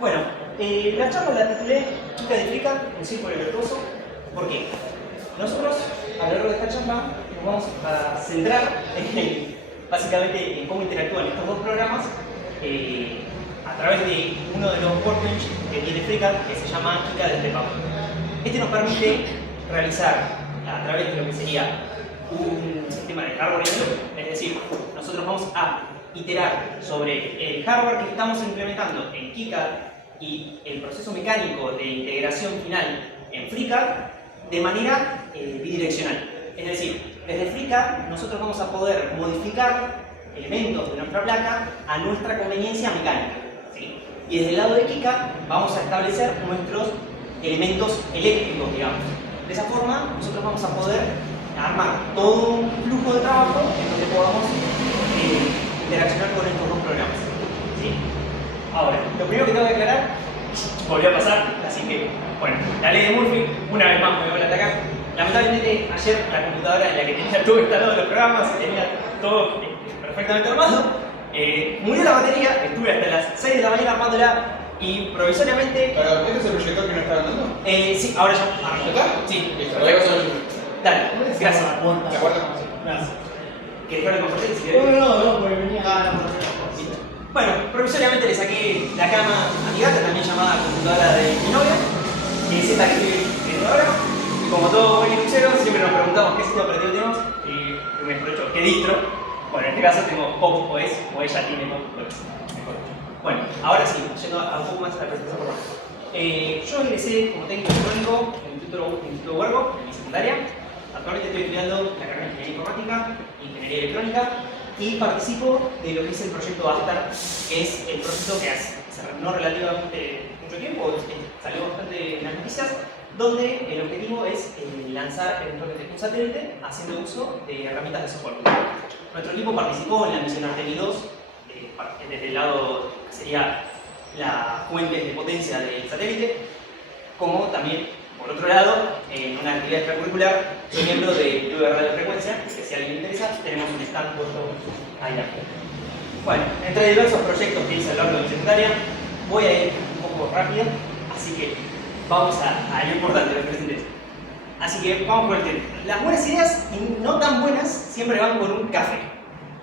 Bueno, la charla la titulé Kika de Frica, un círculo virtuoso. ¿Por qué? Nosotros, a lo largo de esta charla, nos vamos a centrar básicamente en cómo interactúan estos dos programas a través de uno de los workbench que tiene Frica, que se llama Kika de Step Up. Este nos permite realizar a través de lo que sería un sistema de hardware in loop, es decir, nosotros vamos a iterar sobre el hardware que estamos implementando en KiCad y el proceso mecánico de integración final en FreeCAD de manera bidireccional. Es decir, desde FreeCAD nosotros vamos a poder modificar elementos de nuestra placa a nuestra conveniencia mecánica, ¿sí? Y desde el lado de KiCad vamos a establecer nuestros elementos eléctricos, digamos. De esa forma nosotros vamos a poder armar todo un flujo de trabajo en donde podamos interaccionar con estos dos programas, ¿sí? Ahora, lo primero que tengo que aclarar, volvió a pasar, así que, bueno, la ley de Murphy, una vez más me voy a atacar. Lamentablemente, ayer la computadora en la que tenía todo instalado los programas y tenía todo perfectamente armado, murió la batería, estuve hasta las 6 de la mañana armándola y provisoriamente... ¿Para este es el proyector que no está andando? Sí, ahora ya. ¿Ya está? Sí. Listo, voy a pasar el... Dale, gracias. ¿La cuarta? Gracias. ¿Querés que lo compartí si querés? No, porque venía Listo. Bueno, provisoriamente le saqué la cama a mi gata, también llamada computadora de mi novia, que es esta que estoy viendo ahora. Y como todo buen linuxero, siempre nos preguntamos qué sistema operativo tenemos y me aprovecho qué distro. Bueno, en este caso tengo Pop OS, o ella tiene Pop OS. Bueno, ahora sí, yendo a un poco más a la presentación formal. Yo ingresé como técnico electrónico en el Instituto Huergo, en mi secundaria. Actualmente estoy estudiando la carrera de Ingeniería Informática, Ingeniería Electrónica y participo de lo que es el proyecto ASTAR, que es el proceso que se reunió relativamente mucho tiempo, salió bastante en las noticias, donde el objetivo es lanzar eventualmente un satélite haciendo uso de herramientas de software. Nuestro equipo participó en la misión Artemis 2, desde el lado que sería la fuente de potencia del satélite, como también, por otro lado, en una actividad extracurricular, soy miembro del Club de Radiofrecuencia, que si a alguien le interesa, tenemos un stand puesto ahí arriba. Bueno, entre diversos proyectos que hice a lo largo de mi secundaria, voy a ir un poco rápido, así que vamos a lo importante, lo que les interesa. Así que vamos con el tema. Las buenas ideas y no tan buenas siempre van con un café.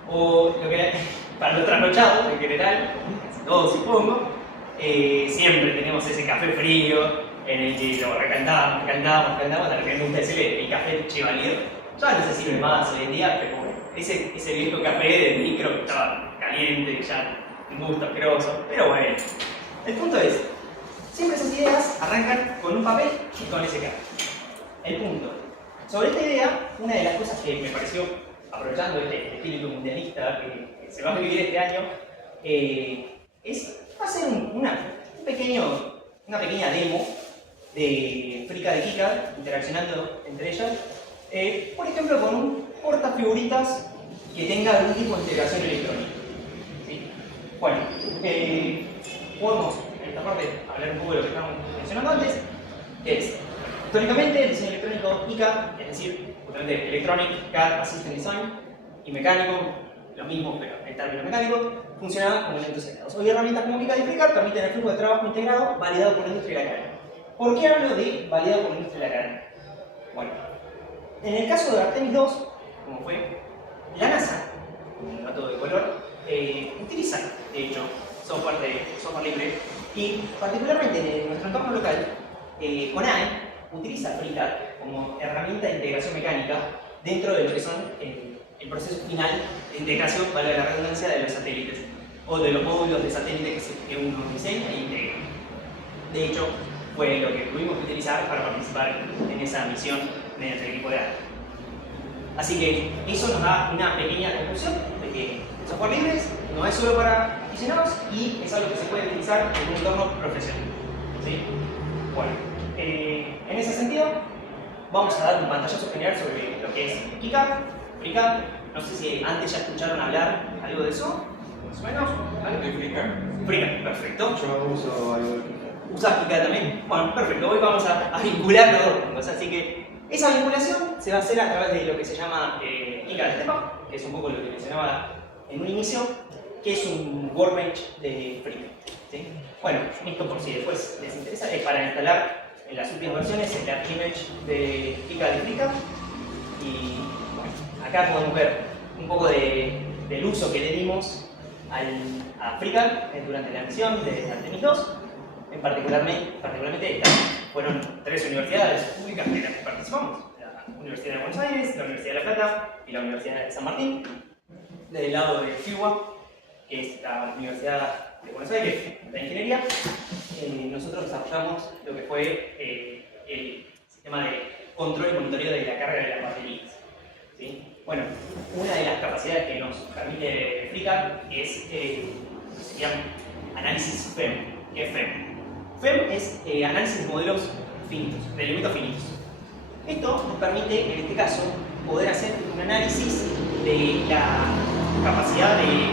O lo que para los trasnochados en general, casi todos supongo, siempre tenemos ese café frío en el que lo recalentamos, hasta que el café Chevalier ya no se sirve más hoy en día, pero bueno, ese viejo café de micro que estaba caliente, ya un gusto asqueroso, pero bueno. El punto es, siempre esas ideas arrancan con un papel y con ese café. El punto. Sobre esta idea, una de las cosas que me pareció, aprovechando este espíritu mundialista que se va a vivir este año, es hacer una pequeña demo de Frica de KiCad, interaccionando entre ellas, por ejemplo con un portafiguritas que tenga algún tipo de integración electrónica. ¿Sí? Bueno, podemos en esta parte hablar un poco de lo que estábamos mencionando antes, que es, históricamente el diseño electrónico ICA, es decir, justamente Electronic CAD Assistant Design, y mecánico, lo mismo pero en términos mecánicos, funcionaba como elementos separados. Hoy herramientas como KiCad y FreeCAD permiten el flujo de trabajo integrado validado por la industria de la cadena. ¿Por qué hablo de validado por la industria de la cadena? Bueno, en el caso de Artemis 2, como fue, la NASA, un dato de color, utiliza, de hecho, software libre y particularmente en nuestro entorno local, CONAE utiliza FreeCAD como herramienta de integración mecánica dentro de lo que son el proceso final de integración, valga la redundancia, de los satélites o de los módulos de satélite que uno diseña e integra. De hecho, fue lo que tuvimos que utilizar para participar en esa misión mediante el equipo de arte. Así que eso nos da una pequeña conclusión de que el software libre no es solo para aficionados y es algo que se puede utilizar en un entorno profesional. ¿Sí? Bueno, en ese sentido, vamos a dar un pantallazo general sobre lo que es KiCad, FreeCAD. No sé si antes ya escucharon hablar algo de eso, más o menos. ¿De FreeCAD? FreeCAD, perfecto. Yo uso algo de FreeCAD. ¿Usás KiCad también? Bueno, perfecto. Hoy vamos a vincular los dos puntos. Así que esa vinculación se va a hacer a través de lo que se llama KiCad Step Up, que es un poco lo que mencionaba en un inicio qué es un workbench de FreeCAD, ¿sí? Bueno, esto por si después les interesa, es para instalar en las últimas versiones el ArcImage de FreeCAD. Y bueno, acá podemos ver un poco del uso que le dimos a FreeCAD durante la misión de Artemis II. Particularmente fueron 3 universidades públicas en las que participamos: la Universidad de Buenos Aires, la Universidad de La Plata y la Universidad de San Martín. Del lado de FIWA, que es la Universidad de Buenos Aires de Ingeniería, nosotros desarrollamos lo que fue el sistema de control y monitoreo de la carga de las baterías, ¿sí? Bueno, una de las capacidades que nos permite FreeCAD es se llama análisis FEM. ¿Qué es FEM? FEM es análisis de modelos finitos, de elementos finitos. Esto nos permite, en este caso, poder hacer un análisis de la capacidad de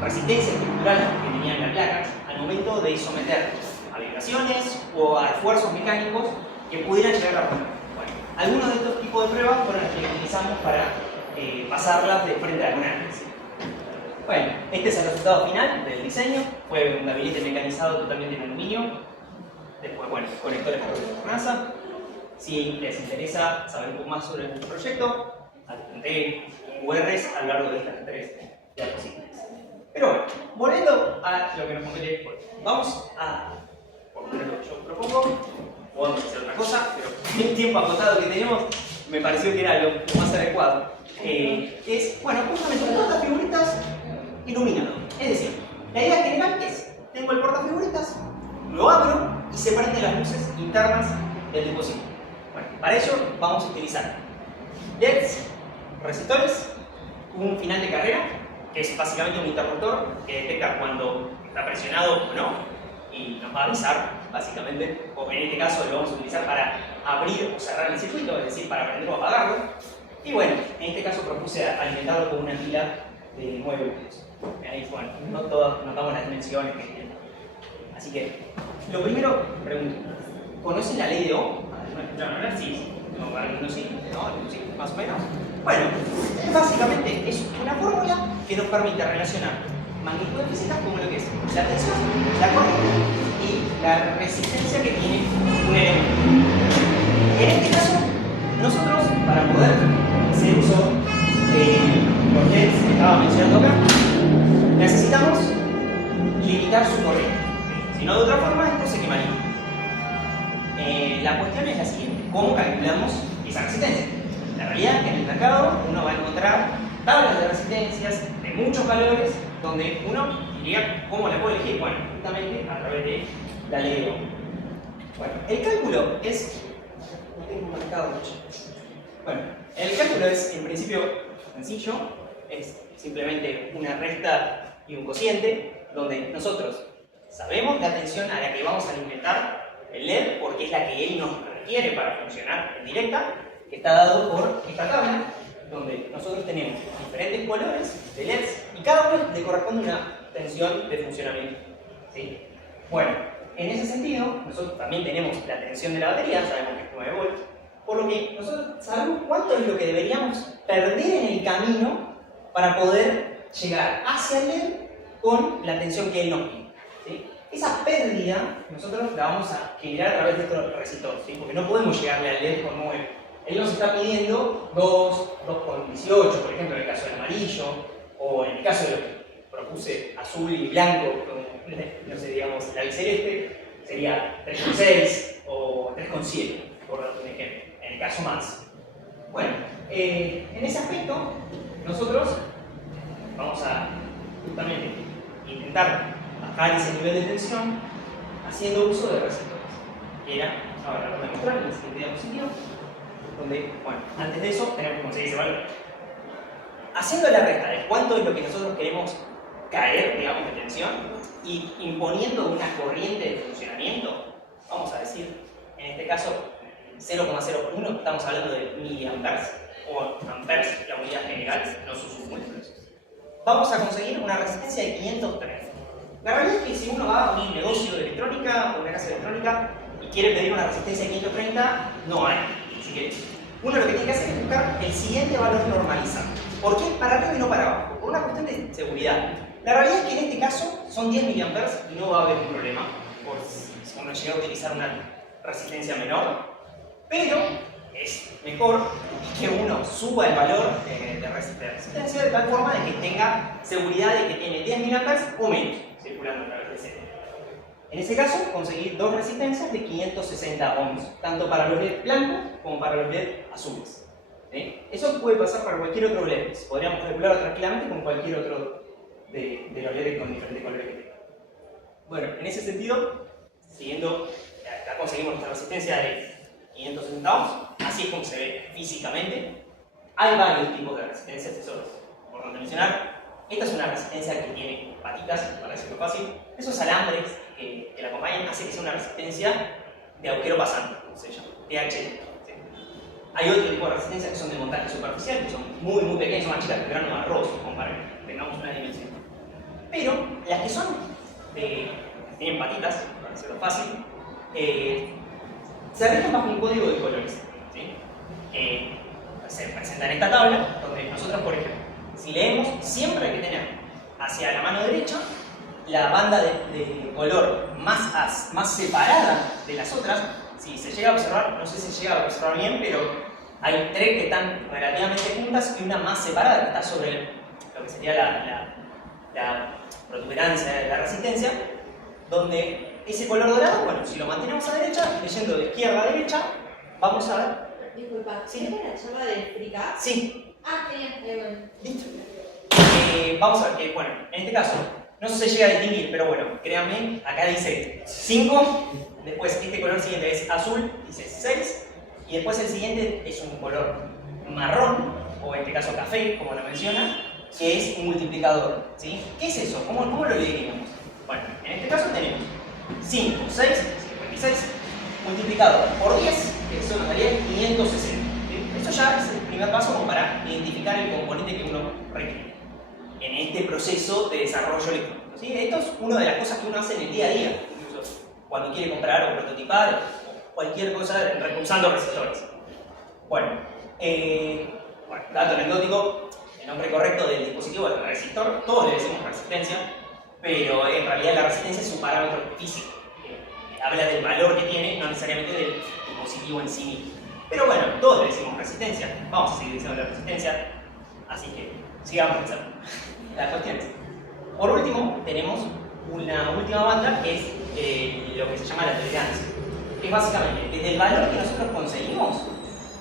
resistencia estructural que tenía la placa al momento de someter a vibraciones o a esfuerzos mecánicos que pudieran llegar a romper. Bueno, algunos de estos tipos de pruebas fueron las que utilizamos para pasarlas de frente a un análisis. Bueno, este es el resultado final del diseño. Fue un gabinete mecanizado totalmente en aluminio. Después, bueno, conectores por NASA. Si les interesa saber un poco más sobre nuestro proyecto, adjunté URLs a lo largo de estas 3 diapositivas. Pero bueno, volviendo a lo que nos compete, vamos a, por lo que yo propongo, podemos hacer otra cosa, pero el tiempo acotado que tenemos me pareció que era lo más adecuado. Es, bueno, justamente todas las figuritas iluminado. Es decir, la idea general es, tengo el portafiguritas, lo abro y se prenden las luces internas del dispositivo. Bueno, para ello vamos a utilizar LEDs, resistores, un final de carrera, que es básicamente un interruptor que detecta cuando está presionado o no y nos va a avisar, básicamente, o en este caso lo vamos a utilizar para abrir o cerrar el circuito, es decir, para prender o apagarlo. Y bueno, en este caso propuse alimentarlo con una pila de 9 voltios. Ahí, bueno, no todos notamos las dimensiones que tiene. Así que, lo primero, pregunto, ¿conocen la ley de Ohm? No, sí. No, algunos sí, no, algunos sí, más o menos. Bueno, básicamente es una fórmula que nos permite relacionar magnitud de física como lo que es la tensión, la corriente y la resistencia que tiene un elemento. En este caso, nosotros, para poder hacer uso de los LEDs que estaba mencionando acá, necesitamos limitar su corriente. Si no, de otra forma, esto se quemaría. La cuestión es la siguiente: ¿cómo calculamos esa resistencia? La realidad es que en el mercado uno va a encontrar tablas de resistencias de muchos valores donde uno diría cómo la puede elegir. Bueno, justamente a través de la ley de Ohm. Bueno, el cálculo es... No tengo marcado mucho. Bueno, el cálculo es en principio sencillo, es simplemente una resta y un cociente donde nosotros sabemos la tensión a la que vamos a alimentar el LED porque es la que él nos requiere para funcionar en directa, que está dado por esta tabla donde nosotros tenemos diferentes colores de LEDs y cada uno le corresponde una tensión de funcionamiento, ¿sí? Bueno, en ese sentido, nosotros también tenemos la tensión de la batería, sabemos que es 9 volts, por lo que nosotros sabemos cuánto es lo que deberíamos perder en el camino para poder llegar hacia el LED con la tensión que él nos pide, ¿sí? Esa pérdida nosotros la vamos a generar a través de estos resistores, ¿sí? Porque no podemos llegarle al LED con 9. Él nos está pidiendo 2,18, por ejemplo, en el caso del amarillo, o en el caso de lo que propuse azul y blanco, no sé, digamos, la celeste, sería 3,6 o 3,7, por dar un ejemplo, en el caso más. Bueno, en ese aspecto, nosotros vamos a justamente intentar bajar ese nivel de tensión haciendo uso de resistores. Que era, ahora lo voy a mostrar en la siguiente diapositiva, donde, bueno, antes de eso tenemos que conseguir ese valor. Haciendo la resta de cuánto es lo que nosotros queremos caer, digamos, de tensión, y imponiendo una corriente de funcionamiento, vamos a decir, en este caso, 0,01, estamos hablando de miliamperes, o amperes, la unidad general, no sus múltiplos. Vamos a conseguir una resistencia de 530. La realidad es que si uno va a un negocio de electrónica o una casa de electrónica y quiere pedir una resistencia de 530, no hay. Así que uno lo que tiene que hacer es buscar el siguiente valor normalizado. ¿Por qué para arriba y no para abajo? por una cuestión de seguridad. La realidad es que en este caso son 10 mA y no va a haber un problema por si uno llega a utilizar una resistencia menor, pero es mejor que uno suba el valor de resistencia de tal forma de que tenga seguridad de que tiene 10 mA o menos circulando a través del set. En ese caso, conseguir dos resistencias de 560 ohms, tanto para los LED blancos como para los LED azules. ¿Sí? Eso puede pasar para cualquier otro LED. Podríamos calcularlo tranquilamente con cualquier otro de los LED con diferentes colores que tenga. Bueno, en ese sentido, siguiendo, acá conseguimos nuestra resistencia de 560 ohms, así es como se ve físicamente. Hay varios tipos de resistencias, eso es importante mencionar. Esta es una resistencia que tiene patitas, para decirlo fácil. Esos alambres que la acompañan hace que sea una resistencia de agujero pasante, como se llama, THD. ¿Sí? Hay otro tipo de resistencias que son de montaje superficial, que son muy pequeñas, son más chicas que el grano de arroz, como para que tengamos una dimensión. Pero las que son que tienen patitas, para decirlo fácil, se rigen bajo un código de colores. ¿Sí? Se presenta en esta tabla, donde nosotros, por ejemplo, si leemos, siempre hay que tener hacia la mano derecha la banda de color más separada de las otras. Si se llega a observar, no sé si se llega a observar bien, pero hay tres que están relativamente juntas y una más separada que está sobre lo que sería la protuberancia de la resistencia, donde ese color dorado, bueno, si lo mantenemos a derecha, leyendo de izquierda a derecha, vamos a ver. Disculpa, ¿Sí? ¿qué era? ¿Llama de explicar? Sí. Ah, genial, bueno. Listo. Vamos a ver que, bueno, en este caso, no se llega a distinguir, pero bueno, créanme, acá dice 5, después este color siguiente es azul, dice 6, y después el siguiente es un color marrón, o en este caso café, como lo menciona, que es un multiplicador. ¿Sí? ¿Qué es eso? ¿Cómo lo leeríamos? Bueno, en este caso tenemos 5, 6, 56, multiplicado por 10, que eso nos daría 560. ¿Sí? Eso ya es el primer paso como para identificar el componente que uno requiere en este proceso de desarrollo electrónico. ¿Sí? Esto es una de las cosas que uno hace en el día a día, incluso cuando quiere comprar o prototipar o cualquier cosa usando resistores. Bueno, dato anecdótico, el nombre correcto del dispositivo es resistor, todos le decimos resistencia, pero en realidad la resistencia es un parámetro físico, habla del valor que tiene, no necesariamente del dispositivo en sí mismo. Pero bueno, todos le decimos resistencia, vamos a seguir diciendo la resistencia, así que sigamos pensando. Las cuestiones. Por último, tenemos una última banda que es lo que se llama la tolerancia, que es básicamente desde el valor que nosotros conseguimos,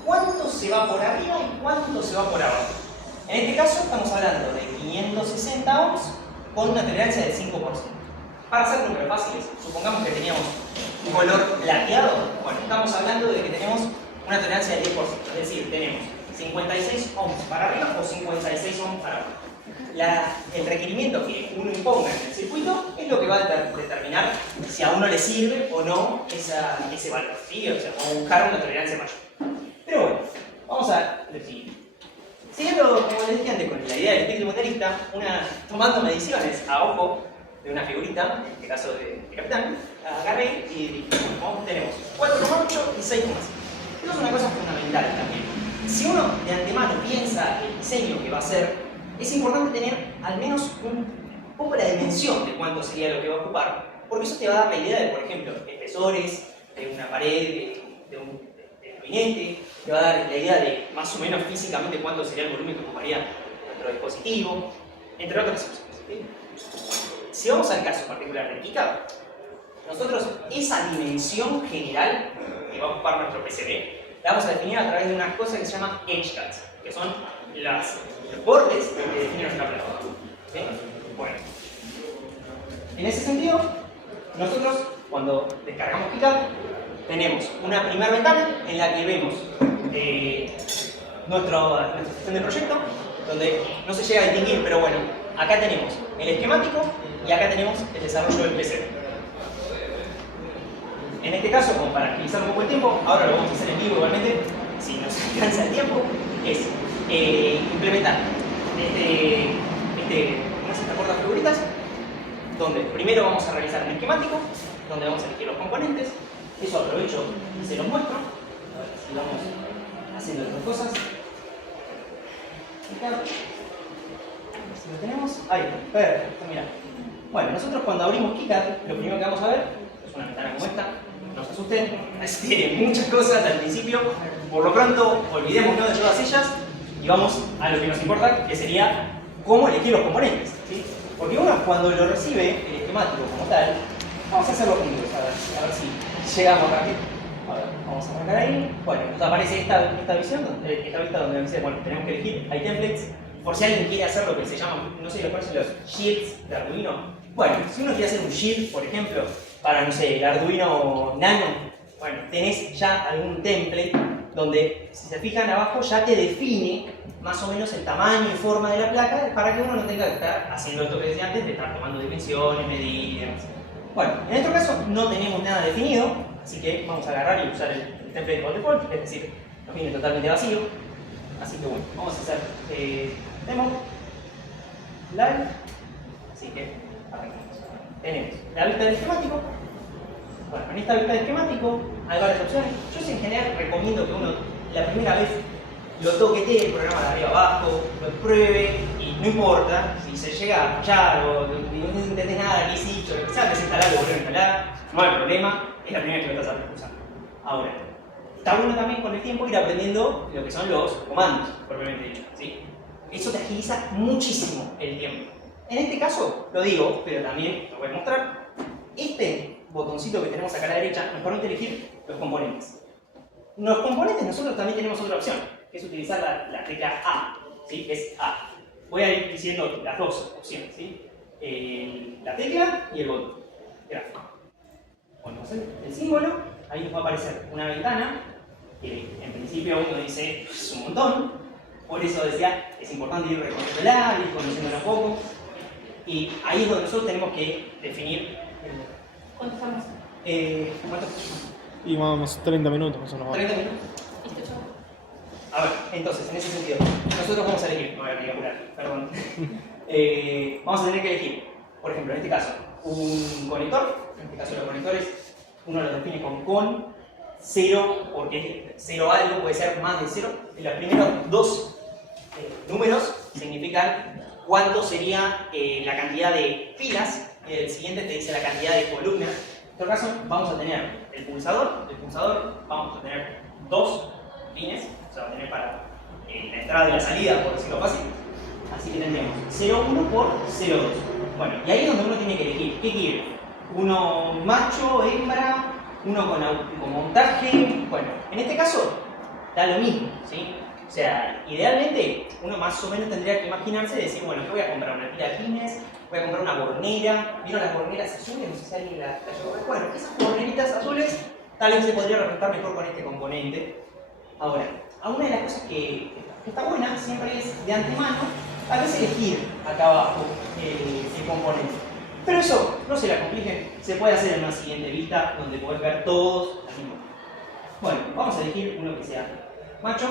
cuánto se va por arriba y cuánto se va por abajo. En este caso estamos hablando de 560 ohms con una tolerancia del 5%. Para hacer números fáciles, supongamos que teníamos un color plateado, bueno, estamos hablando de que tenemos una tolerancia del 10%, es decir, tenemos 56 ohms para arriba o 56 ohms para abajo. El requerimiento que uno imponga en el circuito es lo que va a determinar si a uno le sirve o no ese valor, ¿sí? O sea, vamos a buscar una tolerancia mayor. Pero bueno, vamos a lo siguiente. Siguiendo, como les dije antes, con la idea del espíritu motorista, tomando mediciones a ojo de una figurita, en este caso de capitán, agarré y dije, bueno, tenemos 4,8 y 6,5. Esto es una cosa fundamental también. Si uno de antemano piensa el diseño que va a hacer, es importante tener al menos un poco la dimensión de cuánto sería lo que va a ocupar, porque eso te va a dar la idea de, por ejemplo, espesores, de una pared, de un gabinete, te va a dar la idea de más o menos físicamente cuánto sería el volumen que ocuparía nuestro dispositivo, entre otras cosas. ¿Sí? Si vamos al caso particular de KiCad, nosotros esa dimensión general que va a ocupar nuestro PCB la vamos a definir a través de una cosa que se llama edge cuts, que son los bordes que definen nuestra placa. ¿Sí? Bueno, en ese sentido, nosotros cuando descargamos KiCad tenemos una primera ventana en la que vemos nuestra sección de proyecto, donde no se llega a distinguir, pero bueno, acá tenemos el esquemático y acá tenemos el desarrollo del PC. En este caso, como para agilizar un poco el tiempo, ahora lo vamos a hacer en vivo igualmente, si nos alcanza el tiempo, es implementar estas cortas figuritas, donde primero vamos a realizar un esquemático, donde vamos a elegir los componentes. Eso aprovecho y se los muestro. A ver si vamos haciendo otras cosas. Si lo tenemos, ahí está, perfecto, mira. Bueno, nosotros cuando abrimos KiCad, lo primero que vamos a ver es una ventana como esta. No se asusten, tiene muchas cosas al principio. Por lo pronto, olvidémonos de todas ellas y vamos a lo que nos importa, que sería cómo elegir los componentes, ¿sí? Porque uno cuando lo recibe, el esquemático como tal, vamos a hacerlo juntos, a ver si llegamos rápido. A ver, vamos a arrancar ahí. Bueno, nos aparece esta visión, esta vista donde dice, bueno, tenemos que elegir, hay templates. Por si alguien quiere hacer lo que se llama, no sé si les parecen los shields de Arduino. Bueno, si uno quiere hacer un shield, por ejemplo, para, no sé, el Arduino Nano, bueno, tenés ya algún template donde, si se fijan abajo, ya te define más o menos el tamaño y forma de la placa para que uno no tenga que estar haciendo esto que decía antes, de estar tomando dimensiones, medir y demás. Bueno, en nuestro caso no tenemos nada definido, así que vamos a agarrar y usar el template por default, es decir, nos viene totalmente vacío. Así que bueno, vamos a hacer demo live, así que arrancamos. Tenemos la vista del esquemático. Bueno, en esta vista del esquemático hay varias opciones. Yo en general recomiendo que uno la primera vez lo toquetee el programa de arriba abajo, lo pruebe y no importa si se llega a fallar o no entendés nada que hiciste, lo que sea, desinstalarlo, volver a instalar, no hay problema, es la primera vez que lo estás usando. Ahora, está bueno también con el tiempo ir aprendiendo lo que son los comandos, propiamente dicho, ¿sí? Eso te agiliza muchísimo el tiempo. En este caso, lo digo, pero también lo voy a mostrar. Este botoncito que tenemos acá a la derecha nos permite elegir los componentes. Los componentes nosotros también tenemos otra opción, que es utilizar la tecla A, ¿sí? Es A. Voy a ir diciendo las dos opciones, ¿sí? La tecla y el botón. Gráfico. Bueno, el símbolo, ahí nos va a aparecer una ventana, que en principio uno dice es un montón, por eso decía, es importante ir reconociéndola, ir conociéndola un poco, y ahí es donde nosotros tenemos que definir ¿Cuánto estamos? ¿cuánto? Y vamos, 30 minutos más o menos. 30 minutos. A ver, entonces, en ese sentido, nosotros vamos a elegir, no voy a apurar, perdón. Vamos a tener que elegir, por ejemplo, en este caso, un conector. En este caso, los conectores, uno los define con 0, porque 0 algo puede ser más de 0. Y los primeros dos números significan cuánto sería la cantidad de filas. El siguiente te dice la cantidad de columnas. En este caso, vamos a tener el pulsador. El pulsador vamos a tener dos pines. O sea, va a tener para la entrada y la salida, por decirlo fácil. Así que tendremos 0,1 por 0,2. Bueno, y ahí es donde uno tiene que elegir. ¿Qué quiere? Uno macho, hembra, uno con montaje. Bueno, en este caso da lo mismo, ¿sí? O sea, idealmente uno más o menos tendría que imaginarse y decir, bueno, yo voy a comprar una pila de pines, voy a comprar una bornera. ¿Vieron las borneras azules? No sé si alguien las llegó a ver. Bueno, esas borneritas azules tal vez se podría representar mejor con este componente. Ahora, una de las cosas que está buena siempre es de antemano, tal vez elegir acá abajo el componente. Pero eso, no se la compliquen, se puede hacer en una siguiente vista donde podés ver todos al mismo tiempo. Bueno, vamos a elegir uno que sea macho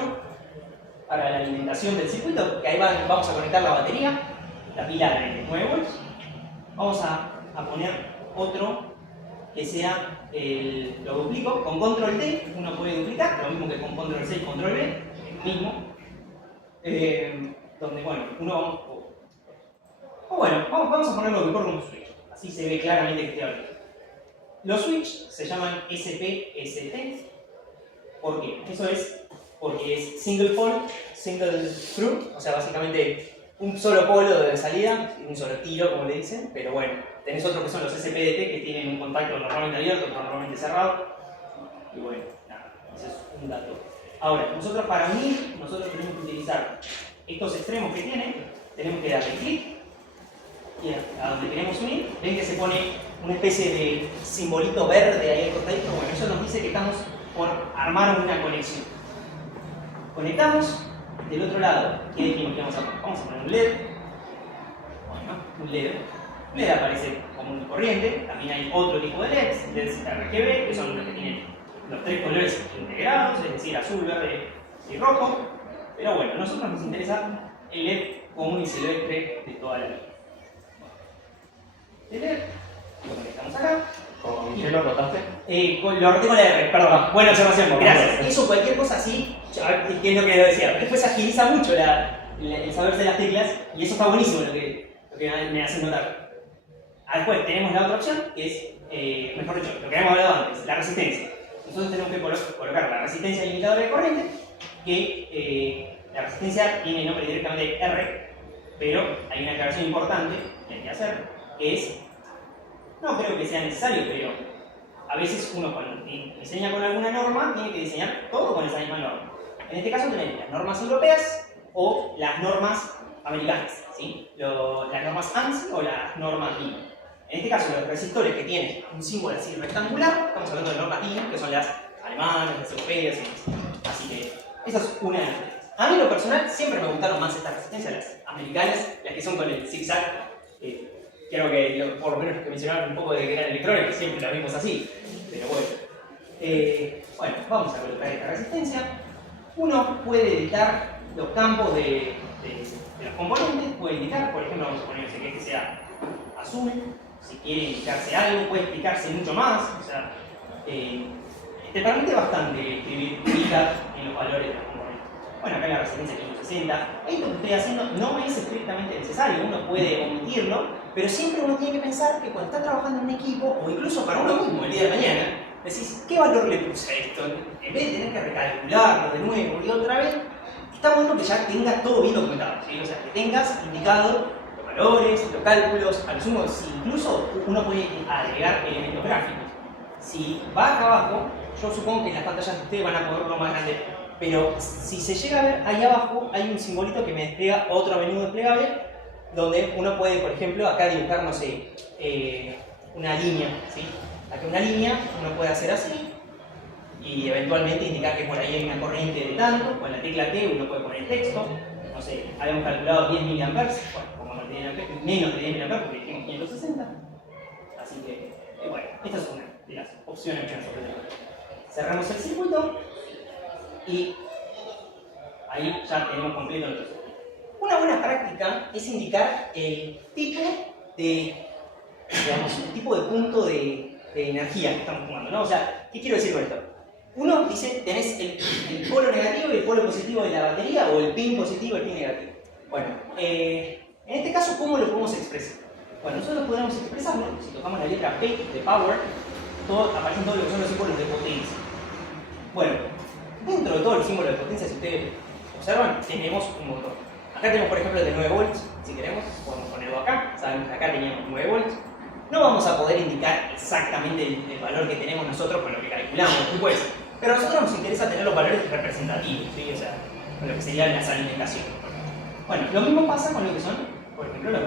para la alimentación del circuito, que ahí vamos a conectar la batería, la pila de 9 volts. Vamos a poner otro que sea, lo duplico, con control D uno puede duplicar, lo mismo que con control C y control V, el mismo. Donde, bueno, uno vamos a ponerlo mejor con un switch, así se ve claramente que estoy hablando. Los switch se llaman SPST. ¿Por qué? Eso es porque es single pole, single through, o sea, básicamente un solo polo de salida, un solo tiro, como le dicen, pero bueno, tenés otros que son los SPDT que tienen un contacto normalmente abierto, normalmente cerrado, y bueno, nada, ese es un dato. Ahora, nosotros para unir, nosotros tenemos que utilizar estos extremos que tiene, tenemos que darle clic, y a donde queremos unir, ven que se pone una especie de simbolito verde ahí al costadito. Bueno, eso nos dice que estamos por armar una conexión. Conectamos, del otro lado, ¿qué dijimos que vamos a poner? Vamos a poner un LED. Bueno, un LED. Un LED aparece común y corriente. También hay otro tipo de LEDs, LEDs RGB, que son los que tienen los tres colores integrados, es decir, azul, verde y rojo. Pero bueno, a nosotros nos interesa el LED común y silvestre de toda la vida. El LED lo conectamos acá. ¿Con qué lo rotaste? Lo roté con la R, perdón. Buena observación, gracias. Eso, cualquier cosa así, es lo que decía. Después agiliza mucho la el saberse las teclas, y eso está buenísimo lo que me hace notar. Después tenemos la otra opción, que es, mejor dicho, lo que habíamos hablado antes, la resistencia. Nosotros tenemos que colocar la resistencia limitadora de corriente, que la resistencia tiene el nombre directamente R, pero hay una aclaración importante que hay que hacer, que es, no creo que sea necesario, pero a veces uno cuando diseña con alguna norma tiene que diseñar todo con esa misma norma. En este caso tenemos las normas europeas o las normas americanas, ¿sí? Las normas ANSI o las normas DIN. En este caso, los resistores que tienen un símbolo así rectangular, estamos hablando de normas DIN, que son las alemanas, las europeas y demás. Así que, esa es una de las tres. A mí, en lo personal, siempre me gustaron más estas resistencias, las americanas, las que son con el zigzag. Creo que, por lo menos los que mencionaron un poco de que eran electrones, siempre las vimos así. Pero bueno. Bueno, vamos a colocar esta resistencia. Uno puede editar los campos de los componentes, puede indicar, por ejemplo, vamos a poner si quiere que sea azul, si quiere indicarse algo, puede explicarse mucho más, o sea, te permite bastante escribir en los valores de los componentes. Bueno, acá en la resistencia 560, esto que estoy haciendo no es estrictamente necesario, uno puede omitirlo, pero siempre uno tiene que pensar que cuando está trabajando en un equipo, o incluso para uno mismo el día de mañana, decís, ¿qué valor le puse a esto? En vez de tener que recalcularlo de nuevo y otra vez, está bueno que ya tengas todo bien documentado, ¿sí? O sea, que tengas indicado los valores, los cálculos, a lo sumo, si incluso uno puede agregar elementos gráficos. Si va acá abajo, yo supongo que en las pantallas de ustedes van a poder verlo más grande, pero si se llega a ver, ahí abajo hay un simbolito que me despliega otro menú desplegable, donde uno puede, por ejemplo, acá dibujar, no sé, una línea, ¿sí? Acá una línea, uno puede hacer así, y eventualmente indicar que por ahí hay una corriente de tanto, con la tecla T uno puede poner texto, no sé, habíamos calculado 10 mA, bueno, pongamos menos de 10 mA porque dijimos 560, así que, bueno, esta es una de las opciones que nos ofrecen. Cerramos el circuito y ahí ya tenemos completo nuestro circuito. Una buena práctica es indicar el tipo de, digamos, el tipo de punto de energía que estamos jugando, ¿no? O sea, ¿qué quiero decir con esto? Uno dice, tenés el polo negativo y el polo positivo de la batería, o el pin positivo y el pin negativo. Bueno, en este caso, ¿cómo lo podemos expresar? Bueno, nosotros podemos expresarlo, si tocamos la letra P de Power, aparecen todos lo que son los símbolos de potencia. Bueno, dentro de todos los símbolos de potencia, si ustedes observan, tenemos un montón. Acá tenemos, por ejemplo, el de 9 volts, si queremos, podemos ponerlo acá, sabemos que acá teníamos 9 volts. No vamos a poder indicar exactamente el valor que tenemos nosotros con lo que calculamos después, pero a nosotros nos interesa tener los valores representativos, ¿sí? O sea, con lo que serían las alimentaciones. Bueno, lo mismo pasa con lo que son, por ejemplo, los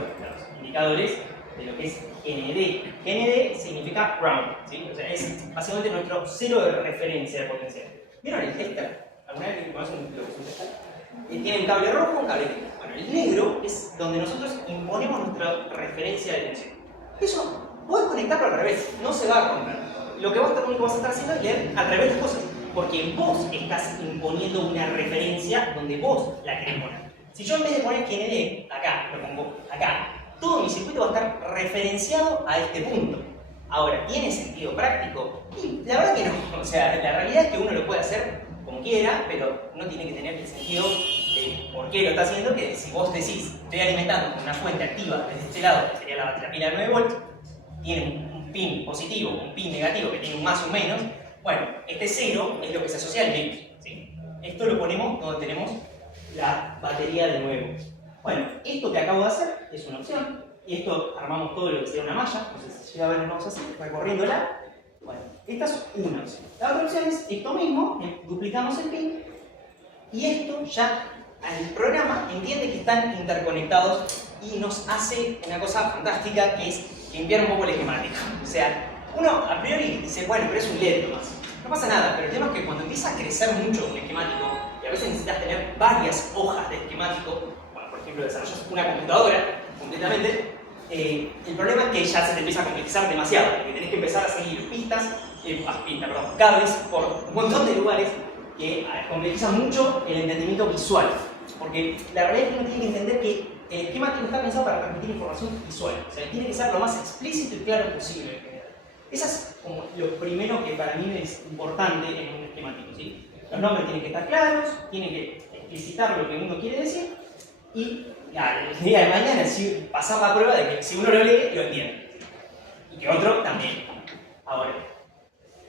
indicadores de lo que es GND. GND significa ground, ¿sí? O sea, es básicamente nuestro cero de referencia de potencial. ¿Vieron el tester? ¿Alguna vez conocen lo que es un tester? Tiene un cable rojo y un cable negro. Bueno, el negro es donde nosotros imponemos nuestra referencia de tensión. Eso, puedes conectarlo al revés, no se va a romper. Lo único que vas a estar haciendo es leer al revés las cosas, porque vos estás imponiendo una referencia donde vos la querés poner. Si yo en vez de poner GND, acá, lo pongo acá, todo mi circuito va a estar referenciado a este punto. Ahora, ¿tiene sentido práctico? Y la verdad que no. O sea, la realidad es que uno lo puede hacer como quiera, pero no tiene que tener el sentido de por qué lo está haciendo, que si vos decís, estoy alimentando con una fuente activa desde este lado, que sería la pila de 9 volts, tiene un pin positivo, un pin negativo que tiene un más o un menos, bueno, este cero es lo que se asocia al menos, ¿sí? Esto lo ponemos donde tenemos la batería de 9 volts. Bueno, esto que acabo de hacer es una opción, y esto armamos todo lo que sería una malla, entonces si llega a ver, vamos así, recorriéndola. Bueno, esta es una opción. La otra opción es esto mismo, duplicamos el pin, y esto ya el programa entiende que están interconectados y nos hace una cosa fantástica, que es limpiar un poco el esquemático. O sea, uno a priori dice, bueno, pero es un LED nomás. No pasa nada, pero el tema es que cuando empieza a crecer mucho un esquemático, y a veces necesitas tener varias hojas de esquemático, bueno, por ejemplo, desarrollas una computadora completamente, el problema es que ya se te empieza a complejizar demasiado, porque tenés que empezar a seguir cables por un montón de lugares que complejizan mucho el entendimiento visual. Porque la realidad es que uno tiene que entender que el esquemático está pensado para transmitir información visual. O sea, tiene que ser lo más explícito y claro posible en general. Eso es como lo primero que para mí es importante en un esquemático, ¿sí? Los nombres tienen que estar claros, tienen que explicitar lo que uno quiere decir, y el día de mañana pasar la prueba de que si uno lo lee, lo entiende. Y que otro también. Ahora,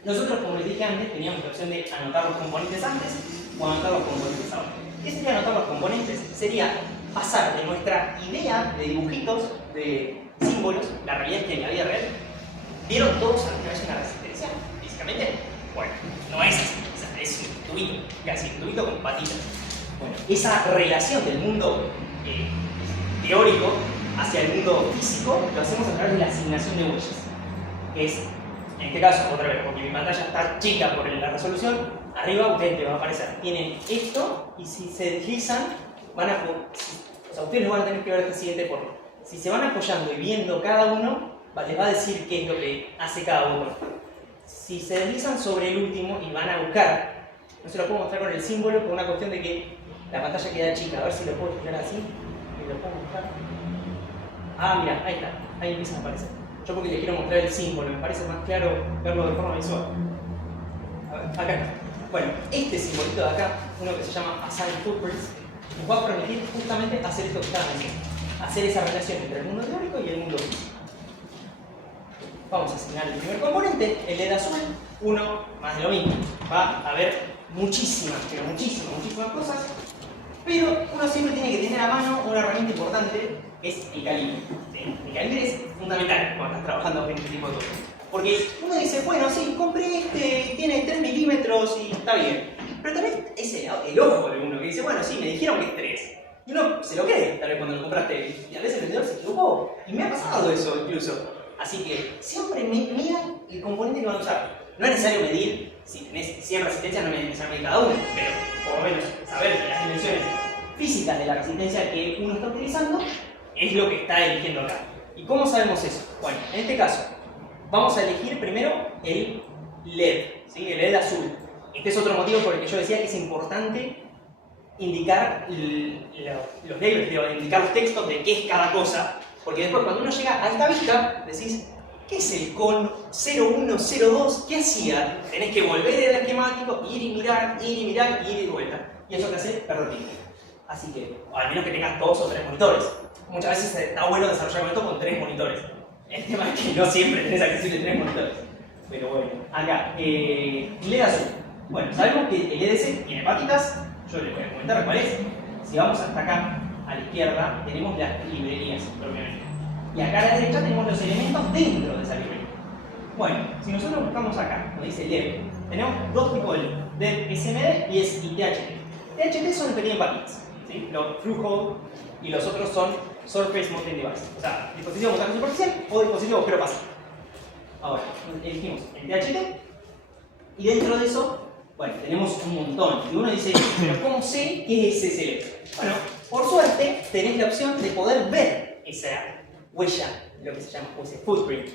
nosotros, como les dije antes, teníamos la opción de anotar los componentes antes o anotar los componentes ahora. ¿Qué sería anotar los componentes? Sería pasar de nuestra idea de dibujitos, de símbolos, la realidad es que en la vida real, ¿vieron todos alguna vez una resistencia? Físicamente, bueno, no es así, es un tubito, casi un tubito con patitas. Bueno, esa relación del mundo teórico hacia el mundo físico lo hacemos a través de la asignación de huellas, que es, en este caso, otra vez, porque mi pantalla está chica por la resolución, arriba ustedes les va a aparecer, tienen esto y si se deslizan, van a, o sea, ustedes lo van a tener que ver de esta siguiente forma. Si se van apoyando y viendo cada uno, les va a decir qué es lo que hace cada uno. Si se deslizan sobre el último y van a buscar, no se lo puedo mostrar con el símbolo por una cuestión de que la pantalla queda chica, a ver si lo puedo tirar así, y lo puedo buscar. Ah, mira, ahí está, ahí empiezan a aparecer. Yo porque les quiero mostrar el símbolo, me parece más claro verlo de forma visual. A ver, acá está. Bueno, este simbolito de acá, uno que se llama Assign Footprints, nos va a permitir justamente hacer esto que estaban diciendo, hacer esa relación entre el mundo teórico y el mundo físico. Vamos a asignar el primer componente, el LED azul, uno más de lo mismo. Va a haber muchísimas, pero muchísimas cosas, pero uno siempre tiene que tener a mano una herramienta importante, que es el calibre. ¿Sí? El calibre es fundamental cuando estás trabajando en este tipo de cosas. Porque uno dice, bueno, sí, compré este, tiene 3 milímetros y está bien. Pero también es el ojo de uno que dice, bueno, sí, me dijeron que es 3. Y uno se lo cree, tal vez cuando lo compraste. Y a veces el vendedor se equivocó. Y me ha pasado eso incluso. Así que siempre midan el componente que van a usar. No es necesario medir, si tenés 100 resistencias no es necesario medir cada uno, pero por lo menos saber que las dimensiones físicas de la resistencia que uno está utilizando es lo que está eligiendo acá. ¿Y cómo sabemos eso? Bueno, en este caso, vamos a elegir primero el LED, ¿sí? El LED azul. Este es otro motivo por el que yo decía que es importante indicar los labels, indicar los textos de qué es cada cosa, porque después cuando uno llega a esta vista, decís, ¿qué es el con 0102? ¿Qué hacía? Tenés que volver al esquemático, ir y mirar, ir y vuelta. Y eso te hace perder tiempo. Así que, al menos que tengas 2 o 3 monitores. Muchas veces está bueno desarrollar esto con 3 monitores. El tema es que no siempre tenés accesible 3 monitores. Pero bueno, acá, LED azul. Bueno, sabemos que el EDC tiene patitas. Yo les voy a comentar cuál es. Si vamos hasta acá, a la izquierda, tenemos las librerías propiamente. Y acá a la derecha tenemos los elementos dentro de esa librería. Bueno, si nosotros buscamos acá, donde dice LED, tenemos 2 tipos de LED. LED SMD y THT. THT son los que tienen patitas, ¿sí? Los Through-Hole y los otros son Surface Mounting Device. O sea, dispositivo de montaje superficial o dispositivo agujero pasivo. Ahora, elegimos el THT y dentro de eso, bueno, tenemos un montón. Y uno dice, pero ¿cómo sé qué es ese LED? Bueno, por suerte tenés la opción de poder ver esa huella, lo que se llama ese footprint,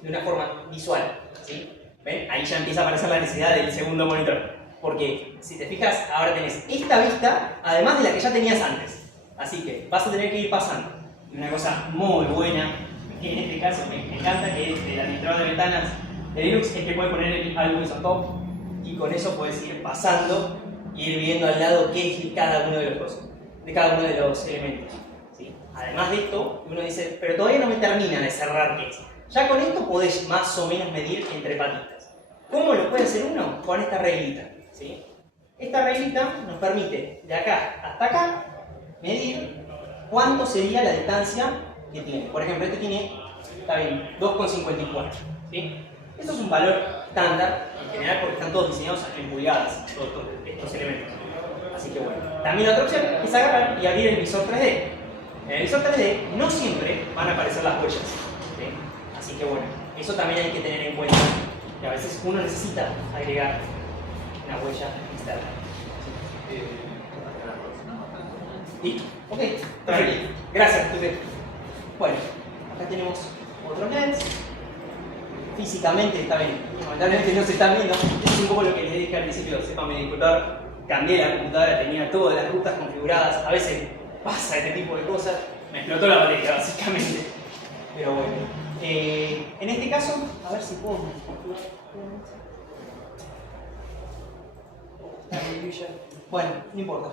de una forma visual, ¿sí? ¿Ven? Ahí ya empieza a aparecer la necesidad del segundo monitor. Porque si te fijas, ahora tenés esta vista, además de la que ya tenías antes. Así que vas a tener que ir pasando. Y una cosa muy buena, que en este caso me encanta, que es el administrador de ventanas de Linux, es que puedes poner el always on top y con eso puedes ir pasando y ir viendo al lado qué es cada uno de los cosas, de cada uno de los elementos. ¿Sí? Además de esto, uno dice, pero todavía no me termina de cerrar qué es. Ya con esto podés más o menos medir entre patitas. ¿Cómo lo puede hacer uno? Con esta reglita. ¿Sí? Esta reglita nos permite de acá hasta acá medir cuánto sería la distancia que tiene. Por ejemplo, este tiene, está bien, 2,54. ¿Sí? Esto es un valor estándar en general porque están todos diseñados en pulgadas, todos estos elementos. Así que bueno. También la otra opción es agarrar y abrir el visor 3D. En el visor 3D no siempre van a aparecer las huellas. ¿Sí? Así que bueno, eso también hay que tener en cuenta. Que a veces uno necesita agregar una huella externa. Listo. Ok, perfecto. Gracias, Tuque. Bueno, acá tenemos otros LEDs. Físicamente está bien. Lamentablemente no se están viendo. Eso es un poco lo que les dije al principio. Sépanme disculpar. Cambié la computadora, tenía todas las rutas configuradas. A veces pasa este tipo de cosas. Me explotó la batería, básicamente. Pero bueno. En este caso, a ver si puedo. Bueno, no importa.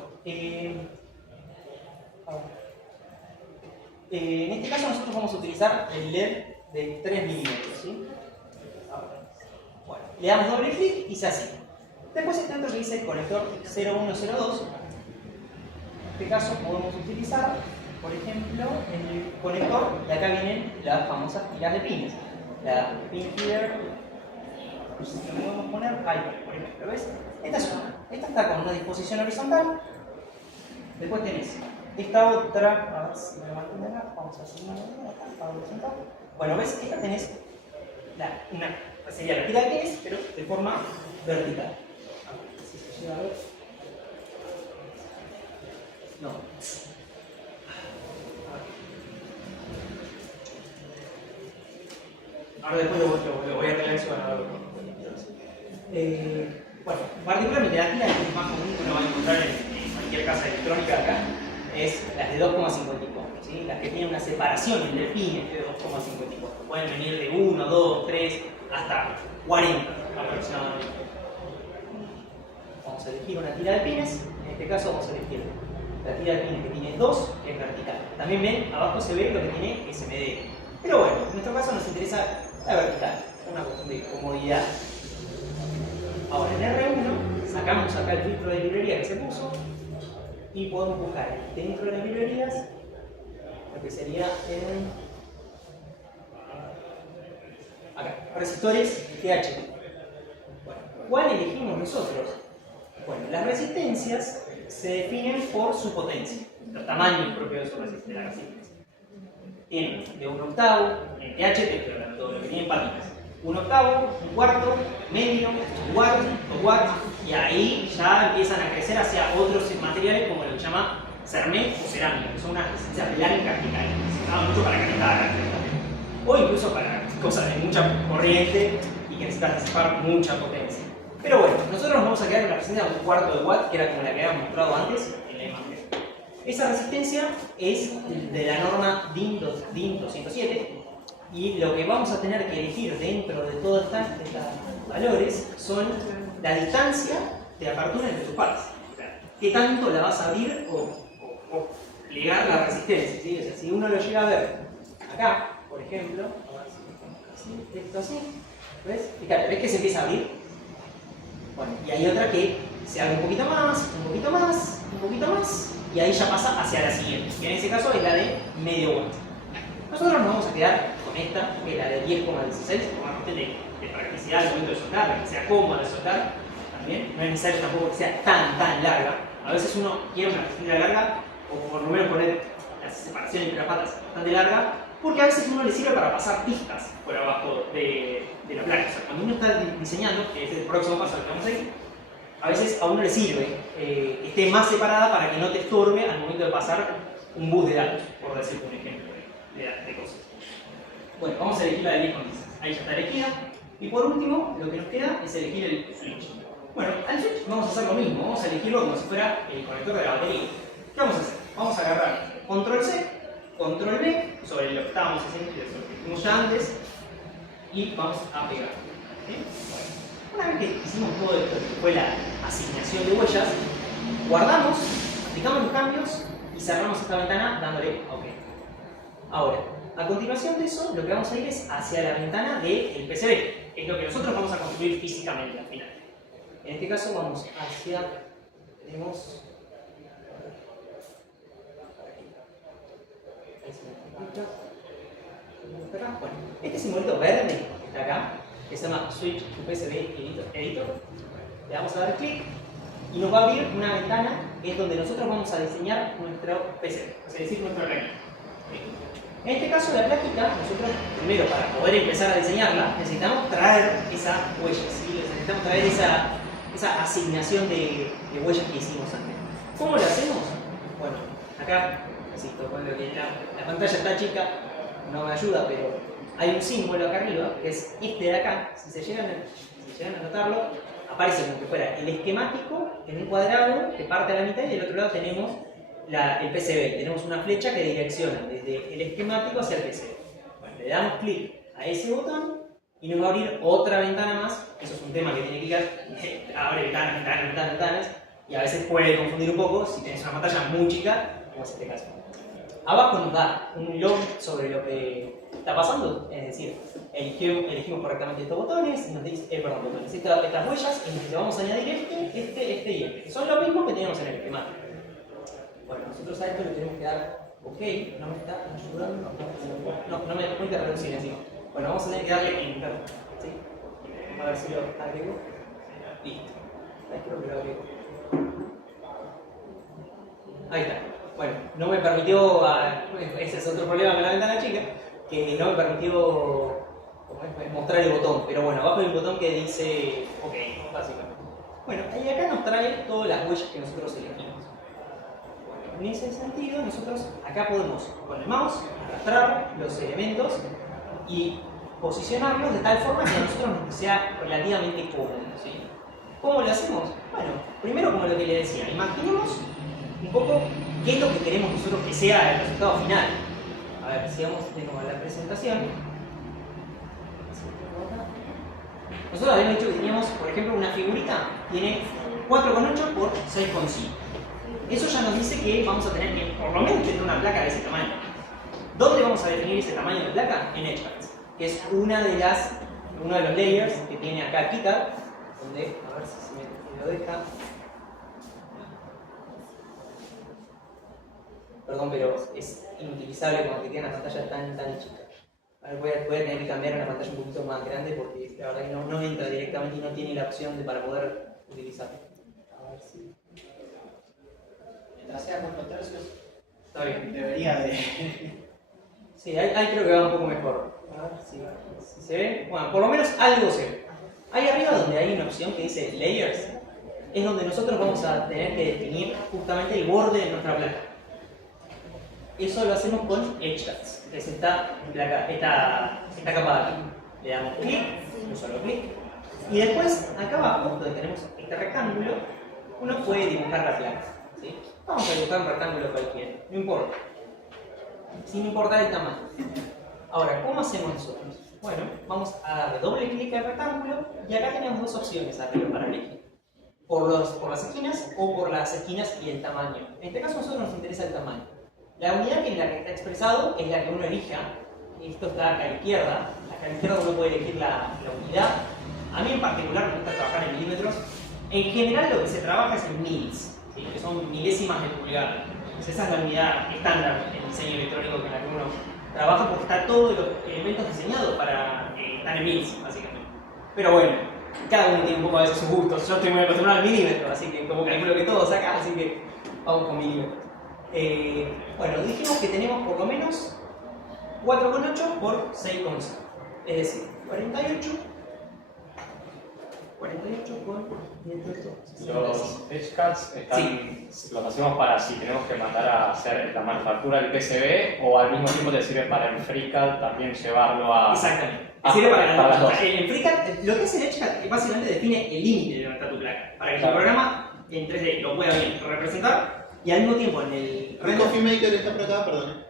En este caso nosotros vamos a utilizar el LED de 3 milímetros, ¿sí? Bueno, le damos doble clic y se así. Después está otro que dice conector 0102. En este caso podemos utilizar, por ejemplo, el conector, de acá vienen las famosas tiras de pines. La pin header, lo podemos poner ahí, por ejemplo, ¿ves? Esta es una. Esta está con una disposición horizontal. Después tenés esta otra, a ver si me lo mantengo acá, vamos a hacer una acá, horizontal. Bueno, ¿ves? Esta tenés sería la tira de pines, pero de forma vertical. A ver si se llega a ver. No. Ahora después lo voy a arreglar eso. Bueno, particularmente la tira que es más común que uno va a encontrar en cualquier casa electrónica de acá es las de 2,54, ¿sí? Las que tienen una separación entre pines de 2,54. Pueden venir de 1, 2, 3 hasta 40 aproximadamente. Vamos a elegir una tira de pines. En este caso vamos a elegir la tira de pines que tiene 2, que es vertical. También ven, abajo se ve lo que tiene SMD. Pero bueno, en nuestro caso nos interesa la vertical, una cuestión de comodidad. Ahora en R1 sacamos acá el filtro de librería que se puso y podemos buscar dentro de las librerías lo que sería acá, resistores THT. Bueno, ¿cuál elegimos nosotros? Bueno, las resistencias se definen por su potencia, el tamaño propio de la resistencia. Tienen de 1 octavo, en THT, pero todo lo que tienen patitas. 1 octavo, 1/4, medio, 1/4, 2/4, y ahí ya empiezan a crecer hacia otros materiales como lo que se llama cermet o cerámica, que son unas resistencias blancas que caen. Se usaban mucho para calentar, o incluso para cosas de mucha corriente y que necesitan disipar mucha potencia. Pero bueno, nosotros nos vamos a quedar con la resistencia de 1/4 de watt, que era como la que habíamos mostrado antes en la imagen. Esa resistencia es de la norma DIN 207. Y lo que vamos a tener que elegir dentro de todos estos valores son la distancia de apertura entre tus partes. O sea, qué tanto la vas a abrir o plegar la resistencia, ¿sí? O sea, si uno lo llega a ver acá, por ejemplo, a ver si esto así, ¿ves? Fíjate, ¿ves que se empieza a abrir? Bueno, y hay otra que se abre un poquito más, un poquito más, un poquito más, y ahí ya pasa hacia la siguiente. Y en ese caso es la de medio watt. Nosotros nos vamos a quedar con esta, que es la de 10,16, por una cuestión de practicidad al momento de soltar, que sea cómoda de soltar. También no es necesario tampoco que sea tan larga. A veces uno quiere una resistencia larga, o por lo menos poner la separación entre las patas bastante larga, porque a veces uno le sirve para pasar pistas por abajo de la placa. O sea, cuando uno está diseñando, que es el próximo paso al que vamos a ir, a veces a uno le sirve que esté más separada para que no te estorbe al momento de pasar un bus de datos, por decirte un ejemplo de cosas. Bueno, vamos a elegir la de 10,16. Ahí ya está elegida. Y por último, lo que nos queda es elegir el switch. Bueno, al switch vamos a hacer lo mismo. Vamos a elegirlo como si fuera el conector de la batería. ¿Qué vamos a hacer? Vamos a agarrar control C, control B, sobre lo que estábamos haciendo, sobre lo que hicimos ya antes, y vamos a pegar. ¿Sí? Bueno, una vez que hicimos todo esto, que fue la asignación de huellas, guardamos, aplicamos los cambios y cerramos esta ventana dándole OK. Ahora, a continuación de eso, lo que vamos a ir es hacia la ventana del PCB, que es lo que nosotros vamos a construir físicamente al final. En este caso vamos hacia, tenemos, bueno, este simbolito verde que está acá, que se llama Switch to PCB Editor, le vamos a dar clic y nos va a abrir una ventana que es donde nosotros vamos a diseñar nuestro PCB, es decir, nuestro arreglo. En este caso, la plática, nosotros primero para poder empezar a diseñarla necesitamos traer esa huella, ¿sí? Necesitamos traer esa asignación de huellas que hicimos antes. ¿Cómo lo hacemos? Bueno, acá, insisto, cuando la pantalla está chica, no me ayuda, pero hay un símbolo acá arriba, que es este de acá. Si llegan a notarlo, aparece como que fuera el esquemático en un cuadrado que parte a la mitad y del otro lado tenemos el PCB. Tenemos una flecha que direcciona desde el esquemático hacia el PCB. Bueno, le damos clic a ese botón y nos va a abrir otra ventana más. Eso es un tema que tiene que ir, abre ventanas, y a veces puede confundir un poco si tienes una pantalla muy chica, como es este caso. Abajo nos da un log sobre lo que está pasando, es decir, elegimos correctamente estos botones, nos dice, botones, estas huellas, y nos dice, vamos a añadir este y este, que son lo mismo que teníamos en el esquema. Bueno, nosotros a esto le tenemos que dar OK, no me está ayudando, no me cuenta reducir encima. Bueno, vamos a tener que darle Enter, ¿sí? A ver si lo agrego. Listo. Ahí creo que lo agrego. Ahí está. Bueno, no me permitió, ese es otro problema con la ventana chica, que no me permitió mostrar el botón, pero bueno, abajo hay un botón que dice OK, básicamente. Bueno, y acá nos trae todas las huellas que nosotros elegimos. Bueno, en ese sentido, nosotros acá podemos con el mouse arrastrar los elementos y posicionarlos de tal forma que a nosotros nos sea relativamente cómodo, ¿sí? ¿Cómo lo hacemos? Bueno, primero como lo que le decía, imaginemos un poco qué es lo que queremos nosotros que sea el resultado final. A ver, sigamos de nuevo la presentación. Nosotros habíamos dicho que teníamos, por ejemplo, una figurita, tiene 4,8 por 6,5. Eso ya nos dice que vamos a tener que, por lo menos, tener una placa de ese tamaño. ¿Dónde vamos a definir ese tamaño de placa? En Edgepads, que es uno de los layers que tiene acá KiCad, donde, a ver si me lo deja. Perdón, pero es inutilizable cuando te queda una pantalla tan chica. A ver, voy a tener que cambiar una pantalla un poquito más grande porque la verdad que no entra directamente y no tiene la opción para poder utilizarlo. A ver si... Mientras sea 4 tercios, está bien. debería de... Sí, ahí creo que va un poco mejor. A ver si se ve. Bueno, por lo menos algo se ve. Ahí arriba donde hay una opción que dice Layers, es donde nosotros vamos a tener que definir justamente el borde de nuestra placa. Eso lo hacemos con Edgepads, que es esta capa de aquí. Le damos clic, un solo clic, y después acá abajo, donde tenemos este rectángulo, uno puede dibujar la placa, ¿sí? Vamos a dibujar un rectángulo cualquiera, no importa, sin importar el tamaño. Ahora, ¿cómo hacemos nosotros? Bueno, vamos a darle doble clic al rectángulo y acá tenemos dos opciones arriba para elegir. Por las esquinas o por las esquinas y el tamaño. En este caso a nosotros nos interesa el tamaño. La unidad en la que está expresado es la que uno elija. Esto está acá a la izquierda. Acá a la izquierda uno puede elegir la unidad. A mí en particular me gusta trabajar en milímetros. En general lo que se trabaja es en mils, ¿sí? Que son milésimas de pulgada. Entonces esa es la unidad estándar en diseño electrónico con la que uno trabaja porque está todos los elementos diseñados para estar en mils, básicamente. Pero bueno, cada uno tiene un poco a veces sus gustos. Yo estoy muy acostumbrado al milímetro, así que como calculo que todos acá, así que vamos con milímetros. Bueno, dijimos que tenemos por lo menos 4,8 por 6,5. Es decir, 48 por 108. Los edgecuts están, los hacemos para si tenemos que mandar a hacer la manufactura del PCB o al mismo tiempo te sirve para el FreeCAD también llevarlo a... Exactamente. Sirve para las dos. En FreeCAD, lo que es el EdgeCAD básicamente define el límite de donde está tu placa, para que tu programa en 3D lo pueda bien representar y al mismo tiempo en el ¿El Coffee Maker está por acá? Perdón.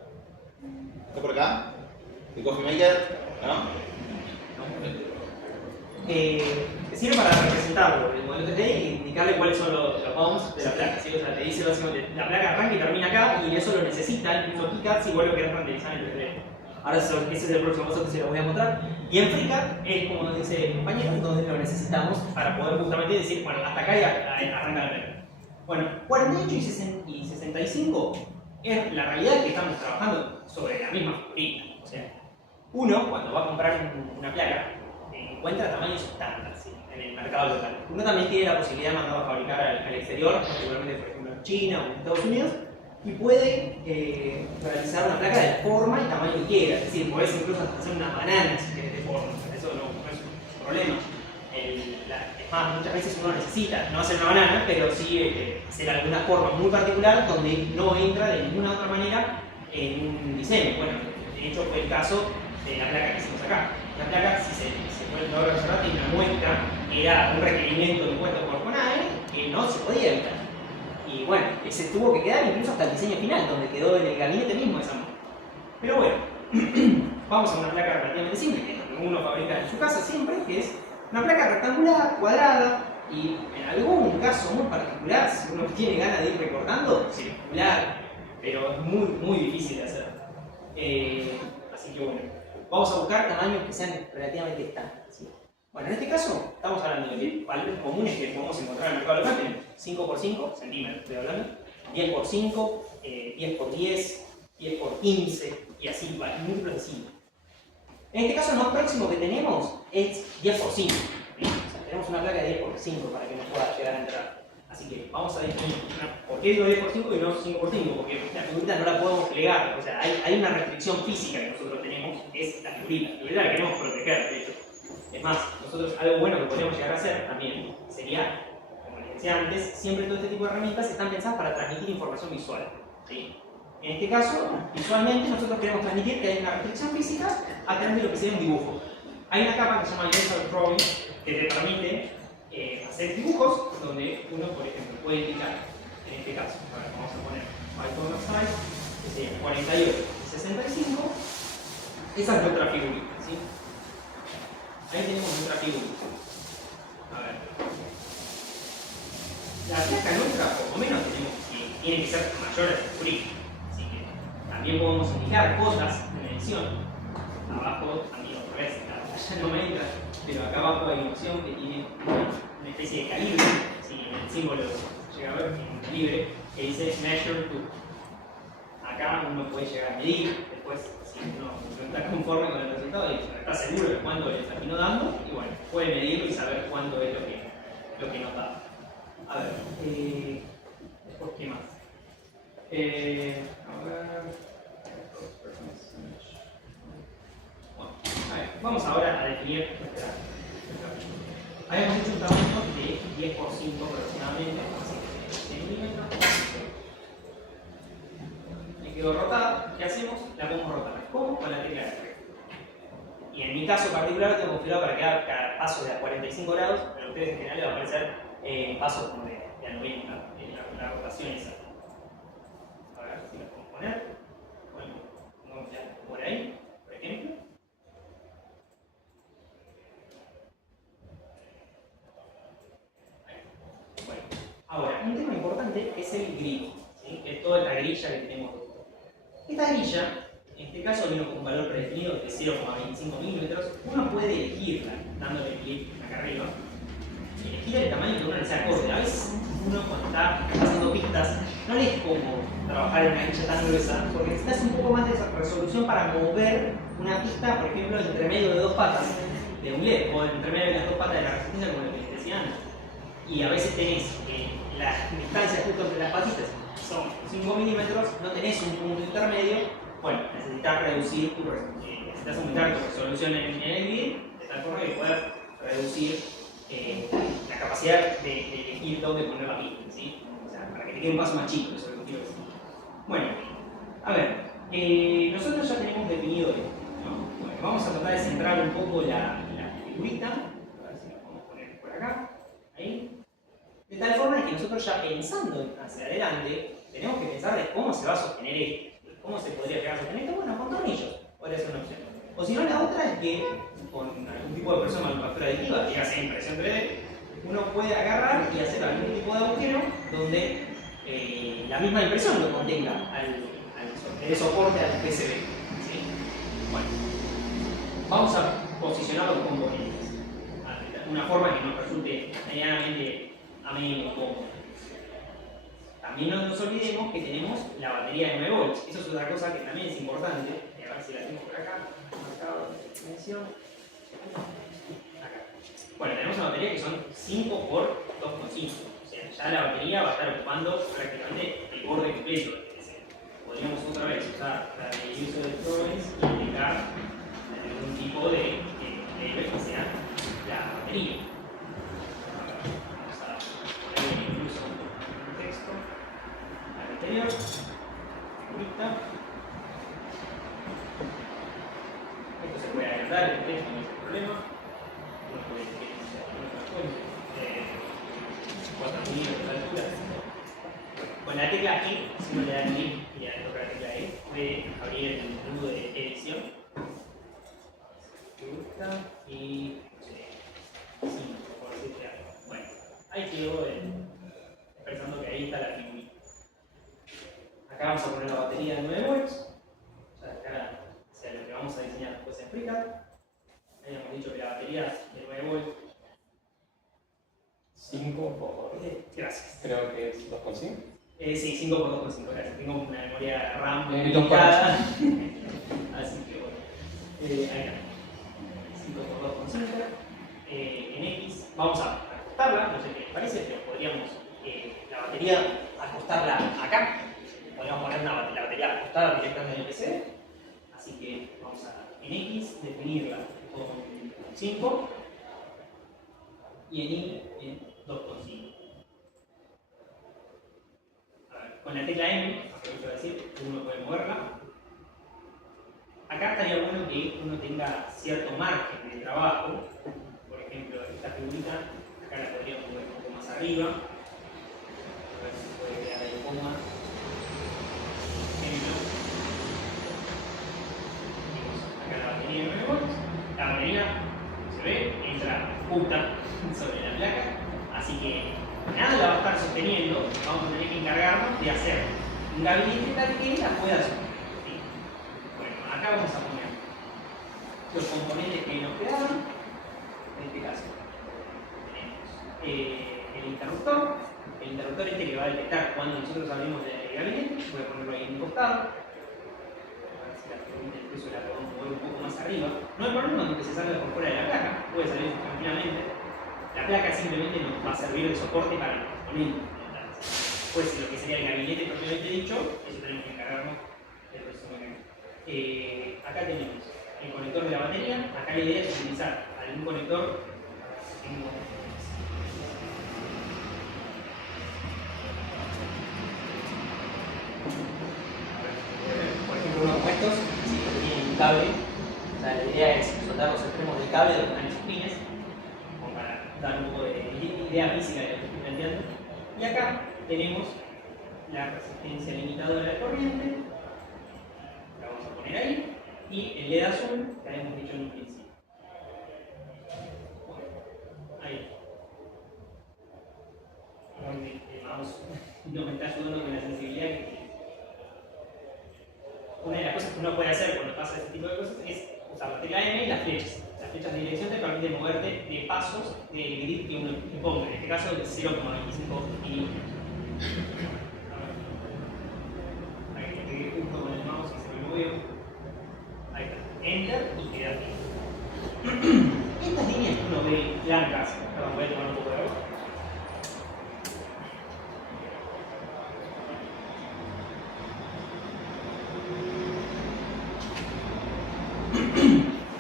¿Está por acá? ¿El Coffee Maker? ¿No? Sirve para representarlo, el modelo 3D y indicarle cuáles son los bounds de la placa, ¿sí? O sea, te dice básicamente la placa arranca y termina acá y eso lo necesita incluso KiCad si vos lo querés renderizar en 3D. Ahora ese es el próximo paso que se lo voy a mostrar. Y en FreeCAD es como nos dice el compañero, donde lo necesitamos para poder justamente decir, bueno, hasta acá y arranca la placa. Bueno, 48 y 65 es la realidad que estamos trabajando sobre la misma figurita. O sea, uno cuando va a comprar una placa encuentra tamaños estándar, ¿sí? En el mercado local. Uno también tiene la posibilidad de mandar a fabricar al exterior, particularmente por ejemplo en China o en Estados Unidos, y puede realizar una placa de la forma y tamaño que quiera. Es decir, podés incluso hacer una banana si querés de forma, eso no es un problema. Es más, muchas veces uno necesita no hacer una banana, pero sí hacer alguna forma muy particular donde no entra de ninguna otra manera en un diseño. Bueno, de hecho fue el caso de la placa que hicimos acá. La placa, si se puede lograr observar, tiene una muestra, era un requerimiento impuesto por CONAE que no se podía evitar. Y bueno, se tuvo que quedar incluso hasta el diseño final, donde quedó en el gabinete mismo esa muestra. Pero bueno, vamos a una placa relativamente simple, que es lo que uno fabrica en su casa siempre, que es una placa rectangular, cuadrada, y en algún caso muy particular, si uno tiene ganas de ir recortando, circular. pero es muy, muy difícil de hacer. Así que bueno, vamos a buscar tamaños que sean relativamente estándar. ¿Sí? Bueno, en este caso estamos hablando de valores comunes que podemos encontrar en el mercado local. Tenemos 5 por 5 centímetros, estoy hablando, 10 por 5, 10 por 10, 10 por 15 y así, múltiplos de 5. En este caso, lo más próximo que tenemos es 10 por 5. ¿Sí? O sea, tenemos una placa de 10 por 5 para que nos pueda llegar a entrar. Así que vamos a definir por qué digo 10 por 5 y no 5 por 5, porque la figurita no la podemos plegar. O sea, hay una restricción física que nosotros tenemos, es la figurita. La figurita la queremos proteger, de hecho. Es más, nosotros algo bueno que podríamos llegar a hacer también sería, como les decía antes, siempre todo este tipo de herramientas están pensadas para transmitir información visual. ¿Sí? En este caso, visualmente nosotros queremos transmitir que hay una restricción física a través de lo que sería un dibujo. Hay una capa que se llama Universal Drawing que te permite hacer dibujos donde uno, por ejemplo, puede indicar, en este caso, vamos a poner Python size, que sería 48 y 65, esa es nuestra figurita, ¿sí? Ahí tenemos nuestra figurita. A ver. La placa nuestra, por lo menos, tiene que ser mayor a la figurita. Así que también podemos indicar cotas de medición. Abajo, también otra vez, allá no me entra, pero acá abajo hay una opción que tiene una especie de calibre, si el símbolo llega a ver, tiene un calibre que dice Measure to. Acá uno puede llegar a medir, después si uno no está conforme con el resultado y no está seguro de cuánto le terminó dando, y bueno, puede medirlo y saber cuánto es lo que nos da. A ver, después, ¿qué más? A ver. Bueno, a ver, vamos ahora a definir nuestra habíamos hecho un tamaño de 10 por 5 aproximadamente, así que 100 milímetros. Me quedó rotada, ¿qué hacemos? La podemos rotar. ¿Cómo? Con la tecla de R. Y en mi caso particular tengo configurado para que haga cada paso de a 45 grados, pero a ustedes en general les va a aparecer pasos como de a 90, la rotación esa. A ver si lo podemos poner. Bueno, vamos ya por ahí, por ejemplo. Bueno, ahora, un tema importante es el grid, ¿sí? Que es toda esta grilla que tenemos. Esta grilla, en este caso, vino con un valor predefinido de 0,25 milímetros. Uno puede elegirla, dándole clic acá arriba, elegir el tamaño que uno le sea acorde. A veces uno, cuando está haciendo pistas, no le es cómodo trabajar en una grilla tan gruesa, porque necesitas un poco más de resolución para mover una pista, por ejemplo, entre medio de dos patas de un LED, o entre medio de las dos patas de la resistencia, como lo que les decía antes. Y a veces tenés la distancia justo entre las patitas son 5 milímetros, no tenés un punto intermedio, bueno, necesitas reducir necesitas aumentar tu resolución en el grid de tal forma que puedas reducir la capacidad de elegir dónde poner la pista, ¿sí? O sea, para que te quede un paso más chico, eso es lo que quiero decir. Bueno, a ver, nosotros ya tenemos definido esto, ¿no? Bueno, vamos a tratar de centrar un poco la figurita, a ver si la podemos poner por acá, ahí. De tal forma que nosotros ya pensando hacia adelante, tenemos que pensar de cómo se va a sostener esto. ¿Cómo se podría llegar a sostener esto? Bueno, con tornillos, podría ser una opción. O si no, la otra es que con algún tipo de presión manufactura aditiva, ya sea impresión 3D, uno puede agarrar y hacer algún tipo de agujero donde la misma impresión lo contenga el soporte al PCB. ¿Sí? Bueno, vamos a posicionar los componentes. Una forma que nos resulte medianamente ameno, cómodo. También no nos olvidemos que tenemos la batería de 9 volts. Eso es otra cosa que también es importante. A ver si la tengo por acá. Marcado de dimensión. Acá. Bueno, tenemos una batería que son 5 por 2,5. O sea, ya la batería va a estar ocupando prácticamente el borde completo del PC. Podríamos otra vez usar la de uso de drawings y indicar algún tipo de que sea la batería. Incluso un texto al anterior, figurita. Esto se puede agrandar, el texto no es el problema. Uno puede elegir otra fuente, 4 milímetros de altura. Con la tecla E, si uno le da clic y le toca la tecla E, puede abrir el menú de edición. Figurita y 5, por decirte algo. Bueno, ahí quedó pensando que ahí está la figurita. acá vamos a poner la batería de 9 volts. O sea, lo que vamos a diseñar después en FreeCAD. Habíamos dicho que la batería de 9 volts. 5 por. Gracias. Creo que es 2,5. Sí, 5 por 2,5, gracias. Tengo una memoria RAM Necesito un limitada. Así que bueno. Ahí está. 5 por 2,5. En X vamos a ajustarla, no sé qué les parece, pero podríamos la batería ajustarla acá. Podríamos poner la batería ajustada directamente en el PC. Así que vamos a en X definirla con 5 y en Y en 2,5. Con la tecla M, aprovecho de decir, uno puede moverla. Acá estaría bueno que uno tenga cierto margen de trabajo. Por ejemplo, esta figurita, acá la podríamos mover un poco más arriba. A ver si se puede quedar ahí cómoda. Ejemplo. Acá la batería de 9 volts. La batería, se ve, entra justa sobre la placa. Así que nada la va a estar sosteniendo, vamos a tener que encargarnos de hacer un gabinete tal que la pueda sostener. ¿Sí? Bueno, acá vamos a poner los componentes que nos quedaron. En este caso tenemos el interruptor este que va a detectar cuando nosotros abrimos el gabinete. Voy a ponerlo ahí en un costado. A ver si la figurita incluso la podemos mover un poco más arriba. No hay problema con que se salga por fuera de la placa, puede salir tranquilamente. La placa simplemente nos va a servir de soporte para los componentes. Pues lo que sería el gabinete propiamente dicho, eso tenemos que encargarnos del próximo gabinete. Acá tenemos el conector de la batería. Acá la idea es utilizar algún conector. Por ejemplo, uno como estos, si tiene un cable. O sea, la idea es soltar los extremos del cable de los canales pines, como para dar un poco de idea física de lo que estoy planteando. Y acá tenemos la resistencia limitadora de corriente, la vamos a poner ahí, y el LED azul que habíamos dicho en un principio. Bueno, ahí. El mouse no me está ayudando con la sensibilidad que tiene. Una de las cosas que uno puede hacer cuando pasa este tipo de cosas es usar la tecla M y las flechas. Las flechas de dirección te permiten moverte de pasos del grid que uno ponga, en este caso de 0,25 milímetros. Ahí me pegué justo con el mouse y se me movió. Ahí está. Enter y queda aquí. Estas líneas que uno ve blancas, perdón, voy a tomar un poco de agua.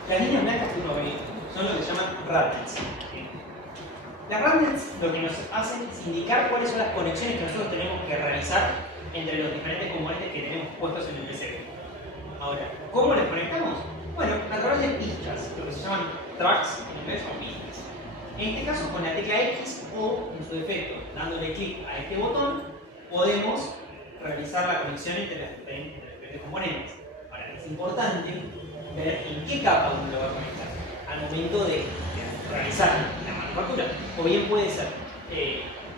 Las líneas blancas que uno ve son lo que se llaman ratnets. Las ratnets lo que nos hacen es indicar cuáles son las conexiones que nosotros tenemos que realizar entre los diferentes componentes que tenemos puestos en el PCB. Ahora, ¿cómo las conectamos? Bueno, a través de pistas, lo que se llaman tracks en inglés son pistas. En este caso, con la tecla X o, en su defecto, dándole clic a este botón, podemos realizar la conexión entre los diferentes componentes. Ahora, es importante ver en qué capa uno lo va a conectar al momento de realizar la manufactura. O bien puede ser,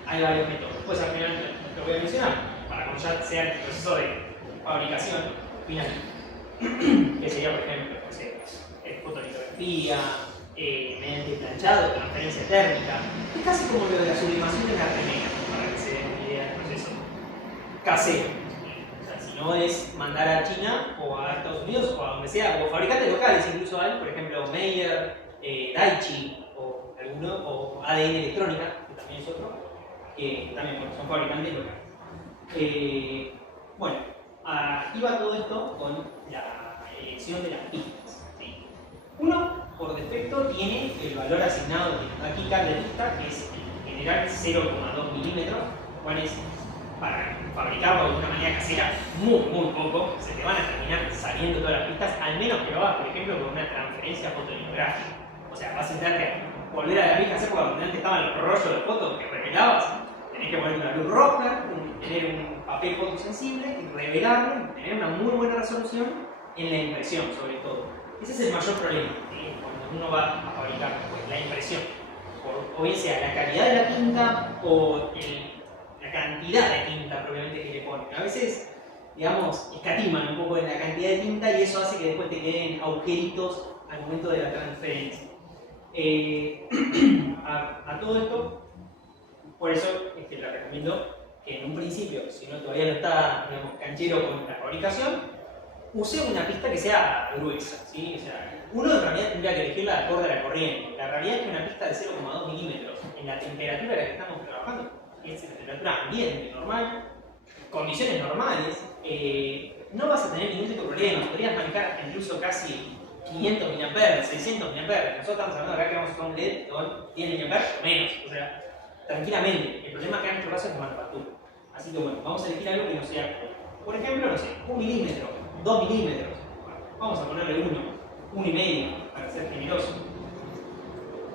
hay varios métodos. Pues al final lo voy a mencionar, para cuando ya sea el proceso de fabricación final. Que sería, por ejemplo, no sé, fotolitografía, mediante planchado, transferencia térmica. Es casi como lo de la sublimación de la remera, para que se den una idea del proceso casero. O sea, si no es mandar a China o a Estados Unidos o a donde sea, o fabricantes locales, incluso hay, por ejemplo, Meyer, Daichi o ADN Electrónica, que también es otro, que también bueno, son fabricantes locales. Bueno, iba todo esto con la elección de las pistas. ¿Sí? Uno, por defecto, tiene el valor asignado que nos da KiCad de pista, que es en general 0,2 milímetros, lo cual es para fabricarlo de una manera casera muy poco. Se te van a terminar saliendo todas las pistas, al menos que lo hagas, por ejemplo, con una transferencia fotolitográfica. O sea, vas a tener que volver a la vieja época donde antes estaban los rollos de fotos que revelabas. Tenés que poner una luz roja, tener un papel fotosensible, revelarlo y tener una muy buena resolución en la impresión, sobre todo. Ese es el mayor problema cuando uno va a fabricar, pues, la impresión. O bien sea la calidad de la tinta o la cantidad de tinta propiamente que le ponen. A veces digamos, escatiman un poco en la cantidad de tinta y eso hace que después te queden agujeritos al momento de la transferencia. A todo esto, por eso les recomiendo que en un principio, si uno todavía no está, digamos, canchero con la fabricación, use una pista que sea gruesa, ¿sí? O sea, uno en realidad tendría que elegirla de acorde a la corriente. La realidad es que una pista de 0,2 milímetros en la temperatura en la que estamos trabajando, que es la temperatura ambiente normal, condiciones normales, no vas a tener ningún tipo de problema. Podrías manejar incluso casi 500 mAh, 600 mAh. Nosotros estamos hablando acá que vamos a usar un LED con 10 mAh o menos, o sea, tranquilamente. El problema acá en nuestro caso es la manufactura. Así que bueno, vamos a elegir algo que no sea, por ejemplo, no sé, 1 milímetro, 2 milímetros. Bueno, vamos a ponerle 1 y medio para ser generoso.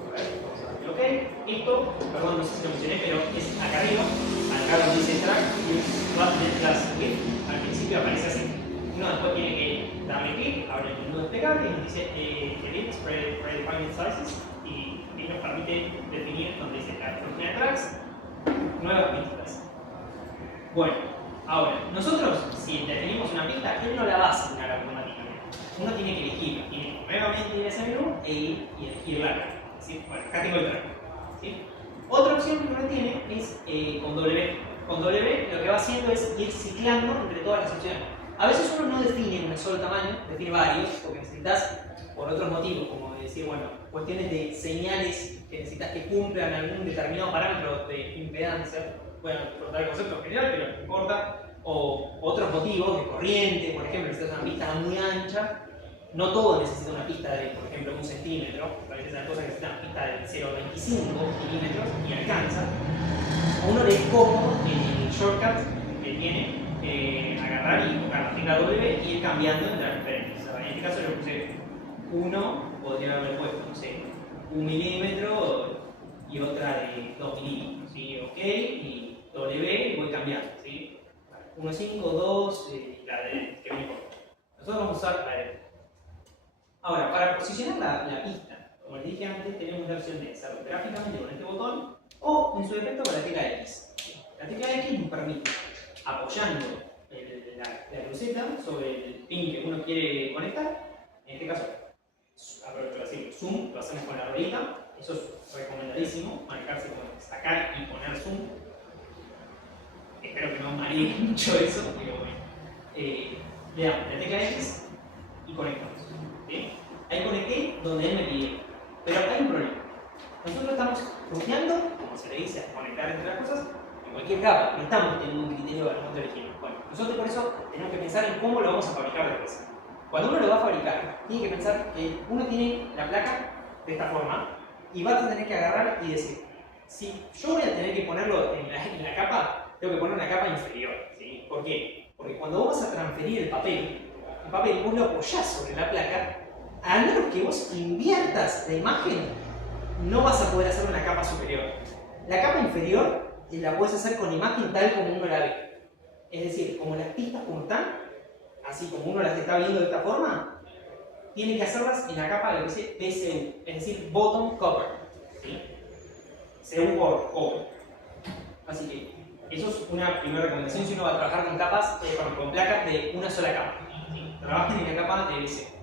A ver, vamos a darle OK. Esto, perdón, no sé si lo mencioné, pero es acá arriba, acá donde dice track y detrás, ¿okay? Al principio aparece así. Uno después tiene que darle clic, abre el menú desplegable y nos dice Edit, Predefined Sizes y nos permite definir donde dice Tracks, nuevas pistas. Bueno, ahora, nosotros si definimos una pista, él no la va a asignar automáticamente. Uno tiene que elegirla, tiene que nuevamente ir a ese menú e ir y elegirla. ¿Sí? Bueno, acá tengo el track. ¿Sí? Otra opción que uno tiene es con W. Con W lo que va haciendo es ir ciclando entre todas las opciones. A veces uno no define un solo tamaño, define varios, porque necesitas, por otros motivos, como decir, bueno, cuestiones de señales que necesitas que cumplan algún determinado parámetro de impedancia. Bueno, cortar el concepto general, pero no importa. O otros motivos de corriente, por ejemplo, necesitas una pista muy ancha. No todo necesita una pista de, por ejemplo, 1 centímetro. A veces hay cosas que necesitan una pista de 0,25 milímetros y alcanza. A uno le es cómodo el shortcut que tiene agarrar y tocar la tecla W y ir cambiando entre las referencias. O sea, en este caso le puse 1, podría haberle puesto, no sé, 1 milímetro y otra de 2 milímetros. ¿Sí? OK, y W y voy cambiando. ¿Sí? 1,5, 2, la de que me importa. Nosotros vamos a usar la de. Ahora, para posicionar la pista, como les dije antes, tenemos la opción de hacerlo gráficamente con este botón o en su defecto con la tecla X. La tecla X nos permite, apoyando la luceta sobre el pin que uno quiere conectar, en este caso, aprovecho de decir zoom, lo hacemos con la ruedita, eso es recomendadísimo, manejarse con sacar y poner zoom. Espero que no maree mucho eso, pero bueno. Le damos la tecla X y conectamos. ¿Sí? Ahí conecté donde él me pidió. Pero hay un problema. Nosotros estamos ruteando, como se le dice, a conectar entre las cosas, en cualquier capa. No estamos teniendo un criterio al momento de elegir. Bueno, nosotros por eso tenemos que pensar en cómo lo vamos a fabricar después. Cuando uno lo va a fabricar, tiene que pensar que uno tiene la placa de esta forma y va a tener que agarrar y decir, si yo voy a tener que ponerlo en la capa, tengo que poner una capa inferior. ¿Sí? ¿Por qué? Porque cuando vos vas a transferir el papel vos lo apoyás sobre la placa, a menos que vos inviertas la imagen, no vas a poder hacer una capa superior. La capa inferior la puedes hacer con imagen tal como uno la ve. Es decir, como las pistas como están, así como uno las está viendo de esta forma, tiene que hacerlas en la capa de lo que dice BCU, es decir, Bottom Cover. ¿Sí? CU por cover. Así que eso es una primera recomendación si uno va a trabajar con capas, con placas de una sola capa. ¿Sí? Trabajen en la capa de BCU.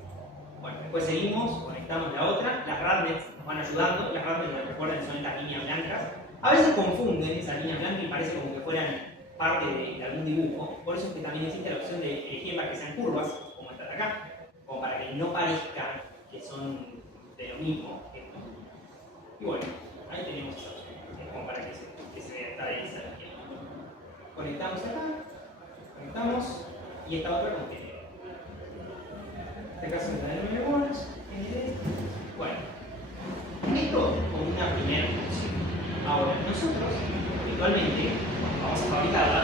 Bueno, después seguimos, conectamos la otra, las radnets nos van ayudando, las radnets, recuerden, son estas líneas blancas. A veces confunden esas líneas blancas y parece como que fueran parte de algún dibujo, por eso es que también existe la opción de elegirlas que sean curvas, como esta de acá, como para que no parezcan que son de lo mismo. Esto. Y bueno, ahí tenemos esa opción, es como para que se vea esta de esa izquierda. Conectamos acá, conectamos, y esta otra con que en este caso me da 9 volts, bueno, esto como una primera función. Ahora, nosotros, habitualmente, cuando vamos a fabricarla,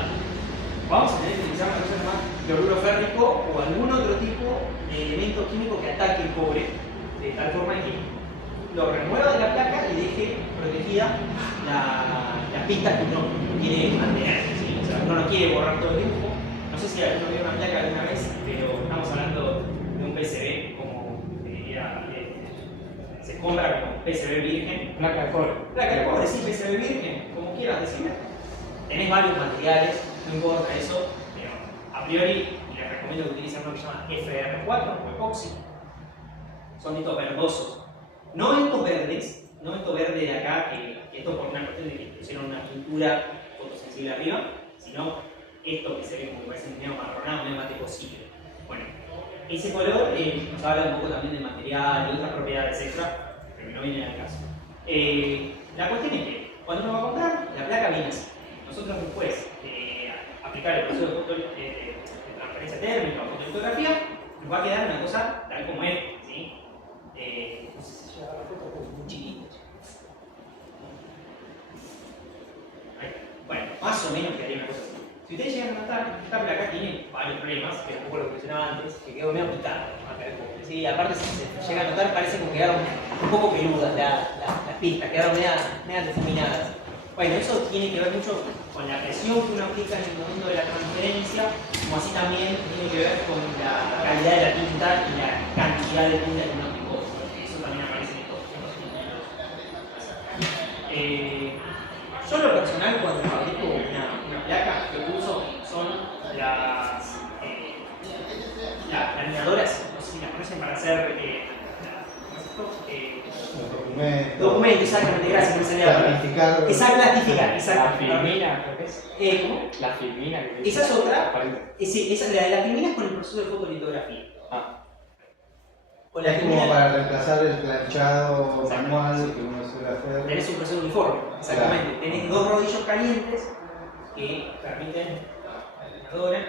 vamos a tener que utilizar una cosa llamada cloruro férrico o algún otro tipo de elemento químico que ataque el cobre, de tal forma que lo remueva de la placa y deje protegida la pista que uno quiere mantener. ¿Sí? O sea, uno no quiere borrar todo el dibujo. No sé si alguno vio una placa alguna vez, pero estamos hablando de un PCB como se compra como PCB virgen. Placa de cobre. Placa de cobre, sí, PCB virgen, como quieras decirlo. Tenés varios materiales, no importa eso, pero priori les recomiendo que utilicen uno que se llama FR4 o epoxi. Son estos verdosos. No estos verdes, no estos verdes de acá, que esto por una cuestión de que pusieron una pintura fotosensible arriba, sino esto que se ve como que parece medio marronado, medio mate cocido. Bueno, ese color nos habla un poco también de material y otras propiedades extra, pero no viene al caso. La cuestión es que cuando uno va a comprar, la placa viene así. Nosotros después de aplicar el proceso de transferencia térmica o fotolitografía, nos va a quedar una cosa tal como es, ¿sí? No sé si lleva la foto un chiquito. Bueno, más o menos quedaría una cosa así. Si ustedes llegan a notar, esta placa tiene varios problemas, que es un poco lo que mencionaba antes, que quedó medio picada. Sí, aparte si se llega a notar, parece como que quedaron un poco peludas las pistas, quedaron medio difuminadas. Bueno, eso tiene que ver mucho con la presión que uno aplica en el momento de la transferencia, como así también tiene que ver con la calidad de la tinta y la cantidad de tinta que uno aplicó. Eso también aparece en estos videos. Yo en lo personal, cuando fabrico una placa, lo que uso son las laminadoras, no sé si las conocen, para hacer documentos, exactamente, gracias por enseñar. Planificar. Plastificar, La exacto. filmina, creo que es. ¿Cómo? La filmina. Que Esa es otra. Aparente. Sí, esa la de la filmina es con el proceso de fotolitografía. Ah, Con la Es como filmina para reemplazar el planchado Exacto. manual que uno suele hacer. tenés un proceso uniforme, exactamente. Claro. Tenés dos rodillos calientes que permiten la laminadora.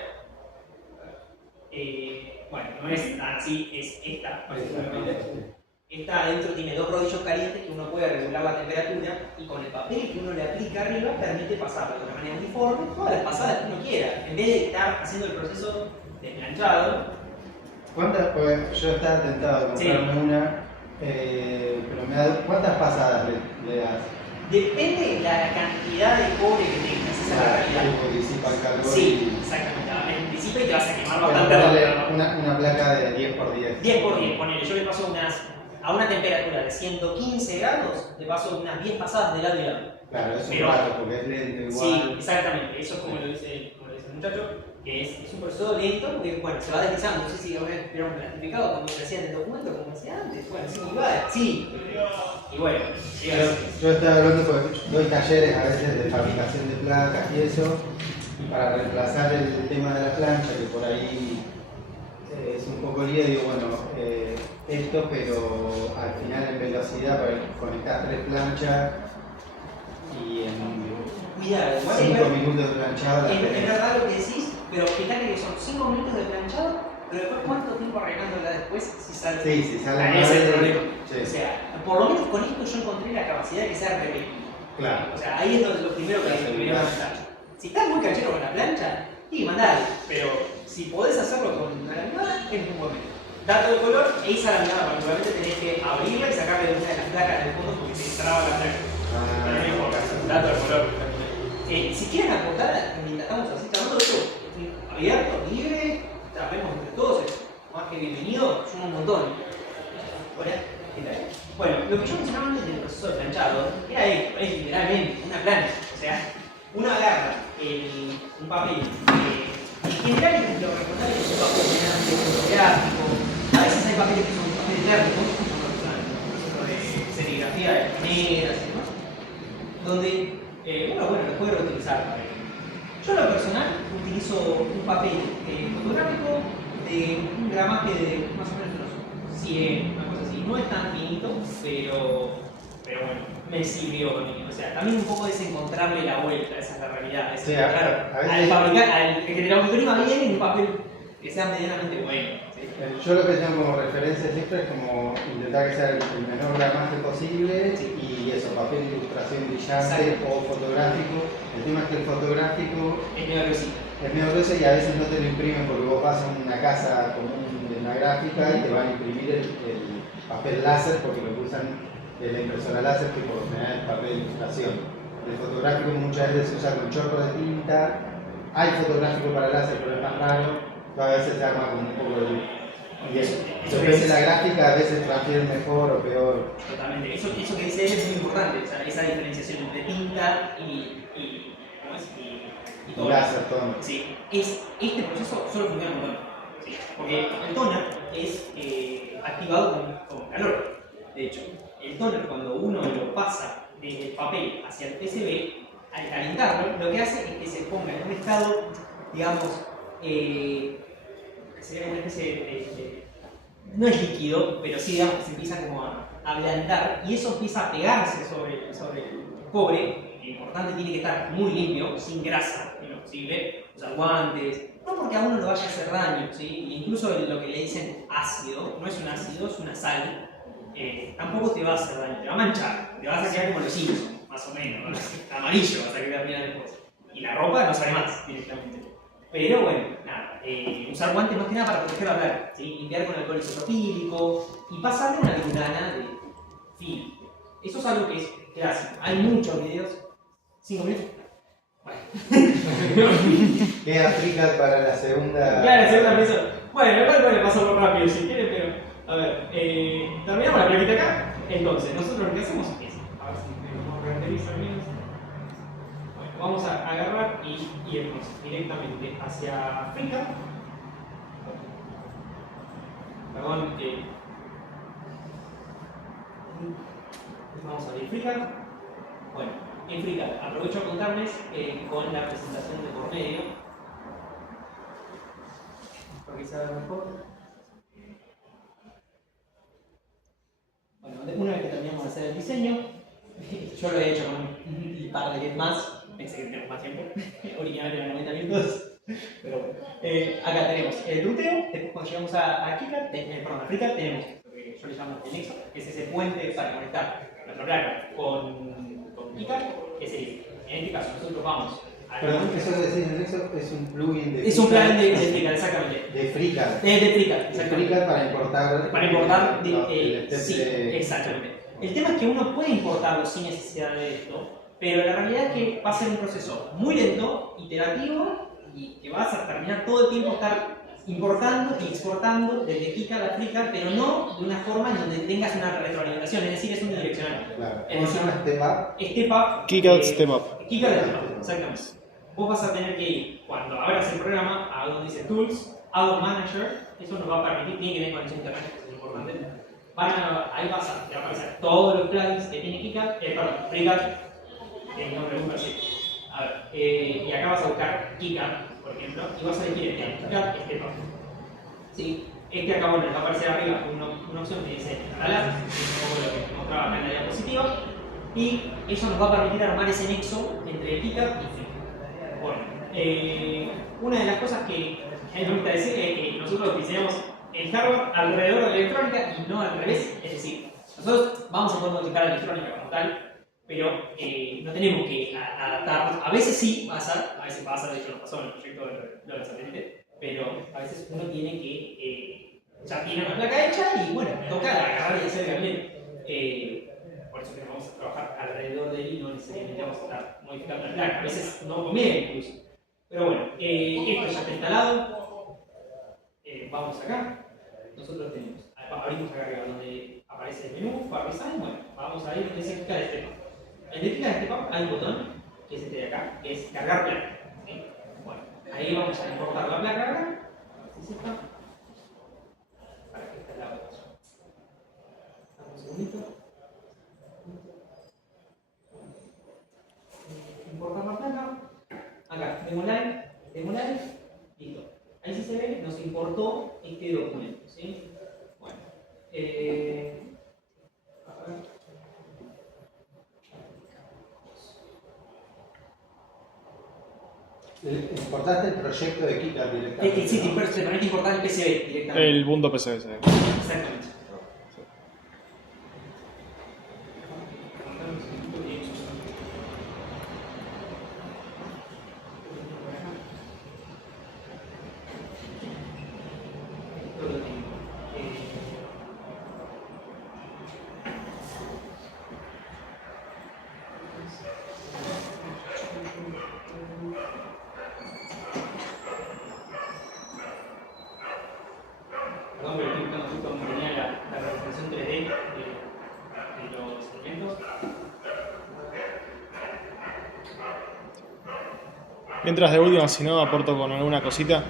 Bueno, no es tan así, es esta, particularmente. Esta adentro tiene dos rodillos calientes que uno puede regular la temperatura y con el papel que uno le aplica arriba permite pasarlo de una manera uniforme todas las pasadas que uno quiera. En vez de estar haciendo el proceso de planchado, Pues yo estaba tentado de comprarme una, pero ¿cuántas pasadas le das? depende de la cantidad de cobre que tengas, esa es la realidad. Tipo, disipa el calor. Sí, exactamente. En principio te vas a quemar Pero bastante ponerle rápido. una placa de 10x10. 10 por 10, ponele, yo le paso a una temperatura de 115 grados, le paso unas 10 pasadas de lado y lado. Claro, es un Pero- rato porque es lento igual. Sí, exactamente, eso es como lo dice el muchacho, que es un proceso lento porque bueno, se va deslizando. No sé si ahora vieron plastificado cuando se hacía en el documento, como decía antes. Bueno, sí, igual, sí. Y bueno, llega así. Yo estaba hablando porque doy talleres a veces de fabricación de placas y eso, y para reemplazar el tema de la plancha, que por ahí es un poco lío, digo, bueno, esto, pero al final en velocidad, para conectar 3 planchas y en Cuidado, igual 5 minutos de planchado la es tenés. verdad lo que decís, pero fíjate que son 5 minutos de planchado, pero después cuánto tiempo arreglándola después si sale. Sí, si sale Ah, mal, ese es el problema. sí. O sea, por lo menos con esto yo encontré la capacidad de que sea repetible. Claro. O sea, ahí es lo primero que me va a mandar. Si estás muy canchero con la plancha, y mandale, pero si podés hacerlo con una laminada, es muy bueno. Dato de color, esa laminada particularmente tenés que abrirla y sacarle una de las placas del fondo porque se traba la placa. Pero no importa, dato de color. Si quieren aportar, mientras estamos así trabajando esto, abierto, libre, trabajemos entre todos, es más que bienvenido, son un montón. Hola, ¿qué tal? Bueno, lo que yo mencionaba antes del proceso de planchado era esto, es literalmente una plancha. O sea, uno agarra un papel, en general lo recomendable es un papel meramente fotográfico, a veces hay papeles que son papeles térmicos, como el proceso de serigrafía de maneras y demás, donde uno los puede reutilizar. Yo en lo personal utilizo un papel fotográfico de un gramaje de más o menos unos 100, una cosa así. No es tan finito, pero bueno, me sirvió a mí. O sea, también un poco es encontrarle la vuelta, esa es la realidad. Es Sí, encontrar a veces- al fabricante, al que te lo imprima bien en un papel que sea medianamente bueno. ¿sí? Yo lo que tengo como referencia siempre es como intentar que sea el menor gramaje posible y eso, papel de ilustración brillante Exacto. o fotográfico. El tema es que el fotográfico Es medio gruesito. es medio grueso y a veces no te lo imprimen porque vos vas a una casa común de una gráfica y te van a imprimir el papel láser porque lo usan de la impresora láser que por lo general es papel de ilustración. El fotográfico muchas veces se usa con chorro de tinta. Hay fotográfico para láser pero es más raro. A veces se arma con un poco de... Y eso, depende de la gráfica, a veces transfieren mejor o peor. Totalmente. Eso que dice él es muy importante, o sea, esa diferenciación entre tinta y ¿cómo es? Y Y todo. láser, todo. Sí, este proceso solo funciona con toner. ¿Sí? Porque el toner es activado con calor. De hecho, el toner cuando uno lo pasa desde el papel hacia el PCB, al calentarlo, lo que hace es que se ponga en un estado, digamos, que sería como una especie de no es líquido, pero sí digamos que se empieza como a ablandar y eso empieza a pegarse sobre el cobre. Lo importante, tiene que estar muy limpio, sin grasa, en lo posible, usar guantes, no porque a uno lo vaya a hacer daño, ¿sí? Incluso lo que le dicen ácido, no es un ácido, es una sal, tampoco te va a hacer daño, te va a manchar, te vas a quedar como los Simpsons, más o menos, ¿no? Amarillo vas a quedar bien después. Y la ropa no sale más directamente. Pero bueno, nada, usar guantes más que nada para proteger la placa, ¿sí? Limpiar con alcohol isopropílico y pasarle una ventana de film. Eso es algo que es clásico. Hay muchos videos. 5 minutos. Bueno. Queda FreeCAD para la segunda. Ya, la segunda mesa. Bueno, igual puede pasarlo rápido si quieren, pero. A ver, terminamos la plaquita acá. Entonces, nosotros lo que hacemos es. A ver si podemos renderizar bien. Bueno, vamos a agarrar y irnos directamente hacia FreeCAD. Perdón, vamos a abrir FreeCAD. Bueno, en FreeCAD aprovecho a contarles con la presentación de por medio. Para que se haga mejor. Bueno, una vez que terminamos de hacer el diseño, yo lo he hecho con un par de más, pensé que tenemos más tiempo, originalmente eran 90 minutos. Pero bueno, acá tenemos el ruteo, después cuando llegamos a KiCad, perdón, a FreeCAD tenemos lo que yo le llamo el nexo, que es ese puente para conectar nuestra placa con KiCad, que sería, en este caso nosotros vamos a... Perdón, eso es decir, en eso es un plugin de. Es un plugin de FreeCAD, exactamente. De FreeCAD. De FreeCAD, De exactamente. FreeCAD para importar. Para importar, el step sí, de- exactamente. El tema es que uno puede importarlo sin necesidad de esto, pero la realidad es que va a ser un proceso muy lento, iterativo, y que vas a terminar todo el tiempo estar importando y exportando desde KiCad a FreeCAD, pero no de una forma en donde tengas una retroalimentación, es decir, es unidireccional. Claro. ¿Cómo se llama Step Up? Step Up. KiCad Step Up. KiCad Step Up, exactamente. Vos vas a tener que ir, cuando abras el programa, a donde dice Tools, Add Manager, eso nos va a permitir, tiene que tener conexión a internet, que es importante. Ahí te va a aparecer todos los plugins que tiene KiCad, FreeCAD, el nombre de un perfil. A ver, y acá vas a buscar KiCad, por ejemplo, y vas a elegir KiCad Step Up. ¿Sí? Acá, bueno, va a aparecer arriba una opción que dice instalar, que es como lo que mostraba acá en la diapositiva, y eso nos va a permitir armar ese nexo entre KiCad y FreeCAD. Bueno, una de las cosas que me gusta decir es que nosotros diseñamos el hardware alrededor de la electrónica y no al revés, es decir, nosotros vamos a poder modificar la electrónica como tal, pero no tenemos que adaptarnos. A veces sí pasa, de hecho nos pasó en el proyecto del satélite, pero a veces uno tiene que, ya tiene una placa hecha y bueno, toca agarrar y hacer bien. Por eso que vamos a trabajar alrededor de él y no necesariamente vamos a estar modificando la placa. A veces no conviene incluso. Pero bueno, esto ya está instalado. Vamos acá. Nosotros tenemos, abrimos acá arriba donde aparece el menú, Power Design. Bueno, vamos a ir donde dice KiCad Step Up. En el KiCad Step Up hay un botón, que es este de acá, que es cargar placa. ¿Sí? Bueno, ahí vamos a importar la placa acá. ¿Sí es esta? Para que esta es la otra. Dame un segundito. Importar la placa. Acá, demo live, listo. Ahí sí se ve, nos importó este documento, ¿sí? Bueno, a ver. Importaste el proyecto de KiCad Es directamente. que sí, te permite importar el PCB directamente. El Bundo PCS. Exactamente. Perdón, pero estoy buscando justo donde tenía Mientras de última, si no, aporto con alguna cosita.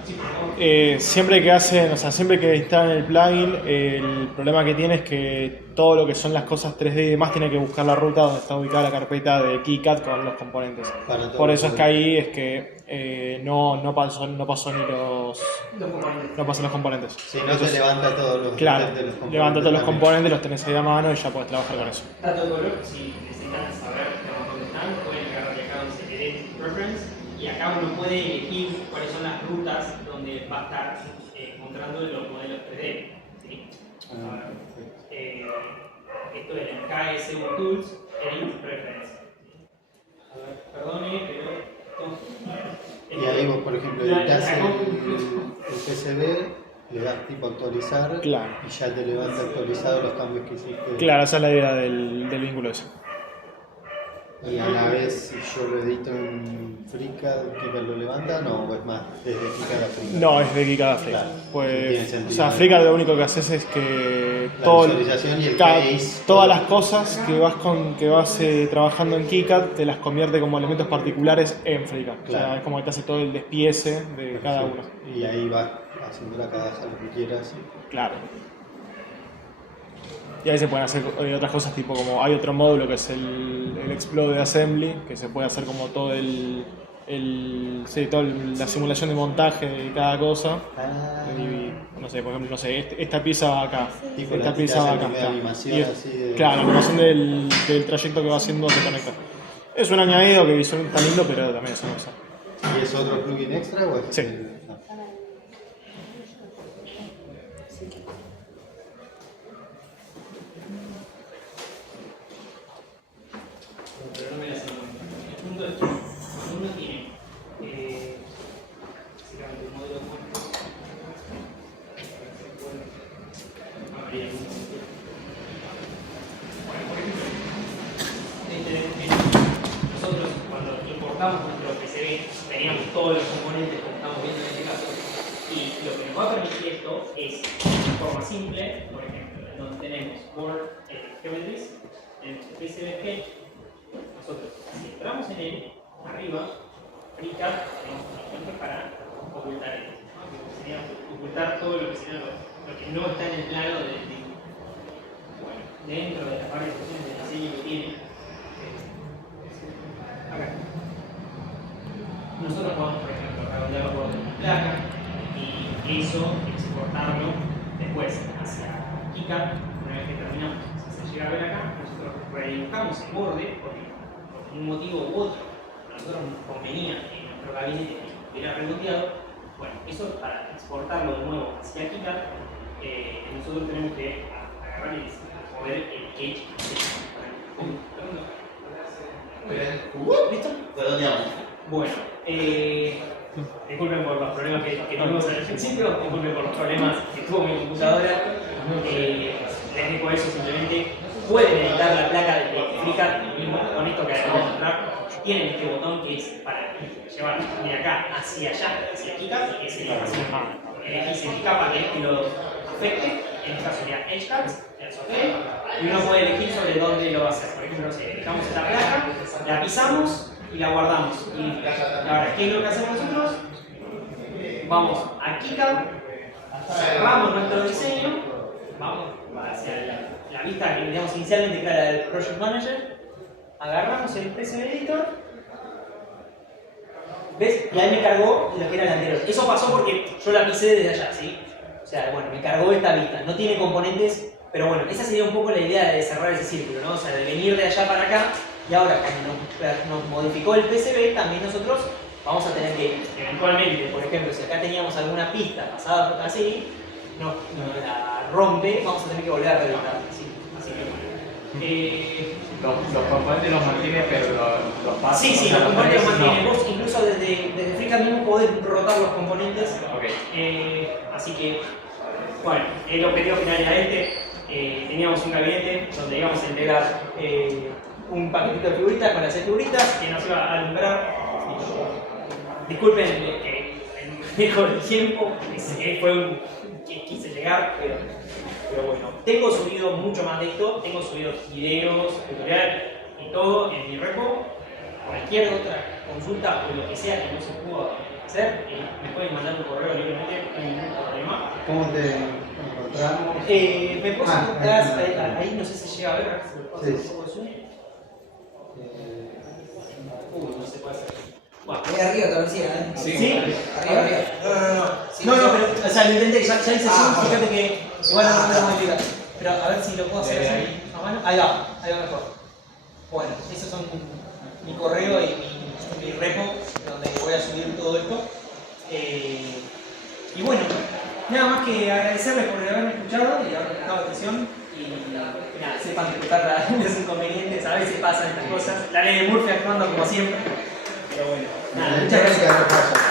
Siempre que hacen, o sea, siempre que instalan el plugin, el problema que tiene es que todo lo que son las cosas 3D y demás tiene que buscar la ruta donde está ubicada la carpeta de KiCad con los componentes. Por eso es que ahí es que no pasó ni no pasan los componentes. Si no, se levanta todos los Claro, de los componentes levanta todos los también. componentes, los tenés ahí a mano y ya podés trabajar con eso. Dato de color, si necesitan saber dónde están, pueden agarrar acá donde se quede Reference y acá uno puede elegir cuáles son las rutas donde va a estar encontrando los modelos 3D. ¿Sí? Ah, perfecto. Esto es el KSU Tools Edit Reference. A ver, perdone, pero Y ahí vos, por ejemplo, Ya, editas ya, el PCB, le das tipo actualizar Claro. y ya te levanta actualizado los cambios que hiciste. Claro, esa es la idea del vínculo ese. Y a la vez, si yo lo edito en FreeCAD, ¿KiCad lo levanta? No, o es más, desde KiCad a FreeCAD. No, es de KiCad a FreeCAD. Claro, tiene Pues, sentido. o sea, FreeCAD lo único que haces es que La visualización y el case. todas las cosas que vas trabajando en KiCad te las convierte como elementos particulares en FreeCAD. O sea, Claro. es como que te hace todo el despiece de cada uno. Y ahí vas haciendo la caja lo que quieras. Claro. Y ahí se pueden hacer otras cosas, tipo como hay otro módulo que es el Explode Assembly, que se puede hacer como todo toda la simulación de montaje de cada cosa. Ah, Y, no sé, por ejemplo, no sé, esta pieza va acá, tipo esta la pieza tirás va en acá. primera claro. animación Y es- así de... Claro, la animación del trayecto que va haciendo se conecta. Es un añadido que visualmente está lindo, pero también es una cosa. ¿Y es otro plugin extra o es Sí. no. pero no me la sé muy bien. El punto es que cuando uno tiene básicamente un modelo muerto, habría algún sentido. Bueno, por ejemplo, nosotros cuando importamos nuestro PCB teníamos todos los componentes como estamos viendo en este caso, y lo que nos va a permitir esto es, de forma simple, por ejemplo, en donde tenemos Board Geometries, en el PCB Sketch, nosotros, si entramos en él, arriba, FreeCAD, tenemos una fuente para ocultar esto, ¿no? Que sería ocultar todo lo que sería lo que no está en el plano del dibujo. Bueno, dentro de las varias opciones de diseño que tiene, acá. Nosotros podemos, por ejemplo, redondear los bordes de una placa y eso exportarlo después hacia KiCad. Una vez que terminamos, si se llega a ver acá, nosotros redibujamos el borde porque por un motivo u otro a nosotros nos convenía que nuestro gabinete estuviera redondeado. Bueno, eso para exportarlo de nuevo hacia KiCad, nosotros tenemos que agarrar y mover el edge. ¿Listo? Redondeamos. Bueno, disculpen por los problemas que tuvimos al principio, disculpen por los problemas que tuvo mi computadora. Les dejo eso simplemente. Pueden editar la placa de FreeCAD mismo con esto que acabo de mostrar. Tienen este botón que es para llevar de acá hacia allá, hacia KiCad, que es el elegís en capa que lo afecte. En este caso sería Edge Cuts, el software, y uno puede elegir sobre dónde lo va a hacer. Por ejemplo, si dejamos esta placa, la pisamos y la guardamos. Y ahora, ¿qué es lo que hacemos nosotros? Vamos a KiCad, cerramos nuestro diseño, vamos hacia la vista que teníamos inicialmente, que era la del Project Manager, agarramos el PCB Editor, ¿ves? Y ahí me cargó lo que era el anterior. Eso pasó porque yo la pisé desde allá, ¿sí? O sea, bueno, me cargó esta vista. No tiene componentes, pero bueno, esa sería un poco la idea de cerrar ese círculo, ¿no? O sea, de venir de allá para acá, y ahora cuando nos modificó el PCB, también nosotros vamos a tener que, eventualmente, por ejemplo, si acá teníamos alguna pista pasada así, nos la rompe, vamos a tener que volver a reeditar. Así que bueno. Los componentes los mantiene, pero los pasos. Sí, los componentes los mantienen. Vos incluso desde FreeCAD mismo podés rotar los componentes. Ok. Así que, bueno, el objetivo final era este. Teníamos un gabinete donde íbamos a integrar un paquetito de figuritas con las 6 figuritas que nos iba a alumbrar. Disculpen que el mejor tiempo, fue un que quise llegar, pero bueno. Tengo subido mucho más de esto, tengo subido videos, tutorial y todo en mi repo. cualquier otra consulta o lo que sea que no se pudo hacer, me pueden mandar un correo libremente, no hay ningún problema. ¿Cómo te encontramos? Me puedo Ah, encontrar ahí, no sé si llega a ver, a ver si me pasa Sí. un poco de zoom. No se puede hacer. Bueno. Ahí arriba te aparecía, ¿eh? ¿Sí? Arriba, arriba. Sí, No, sí. pero, o sea, lo intenté, ya hice zoom, Ah, fíjate que igual no me lo modifica. Pero a ver si lo puedo hacer así. A mano. Ahí va mejor. Bueno, esos son mi correo y mi repo, donde voy a subir todo esto. Y bueno, nada más que agradecerles por haberme escuchado y haberme prestado atención. Y nada, sepan disfrutar los inconvenientes, a veces pasan estas cosas. La ley de Murphy actuando como siempre. Pero bueno, nada, muchas gracias.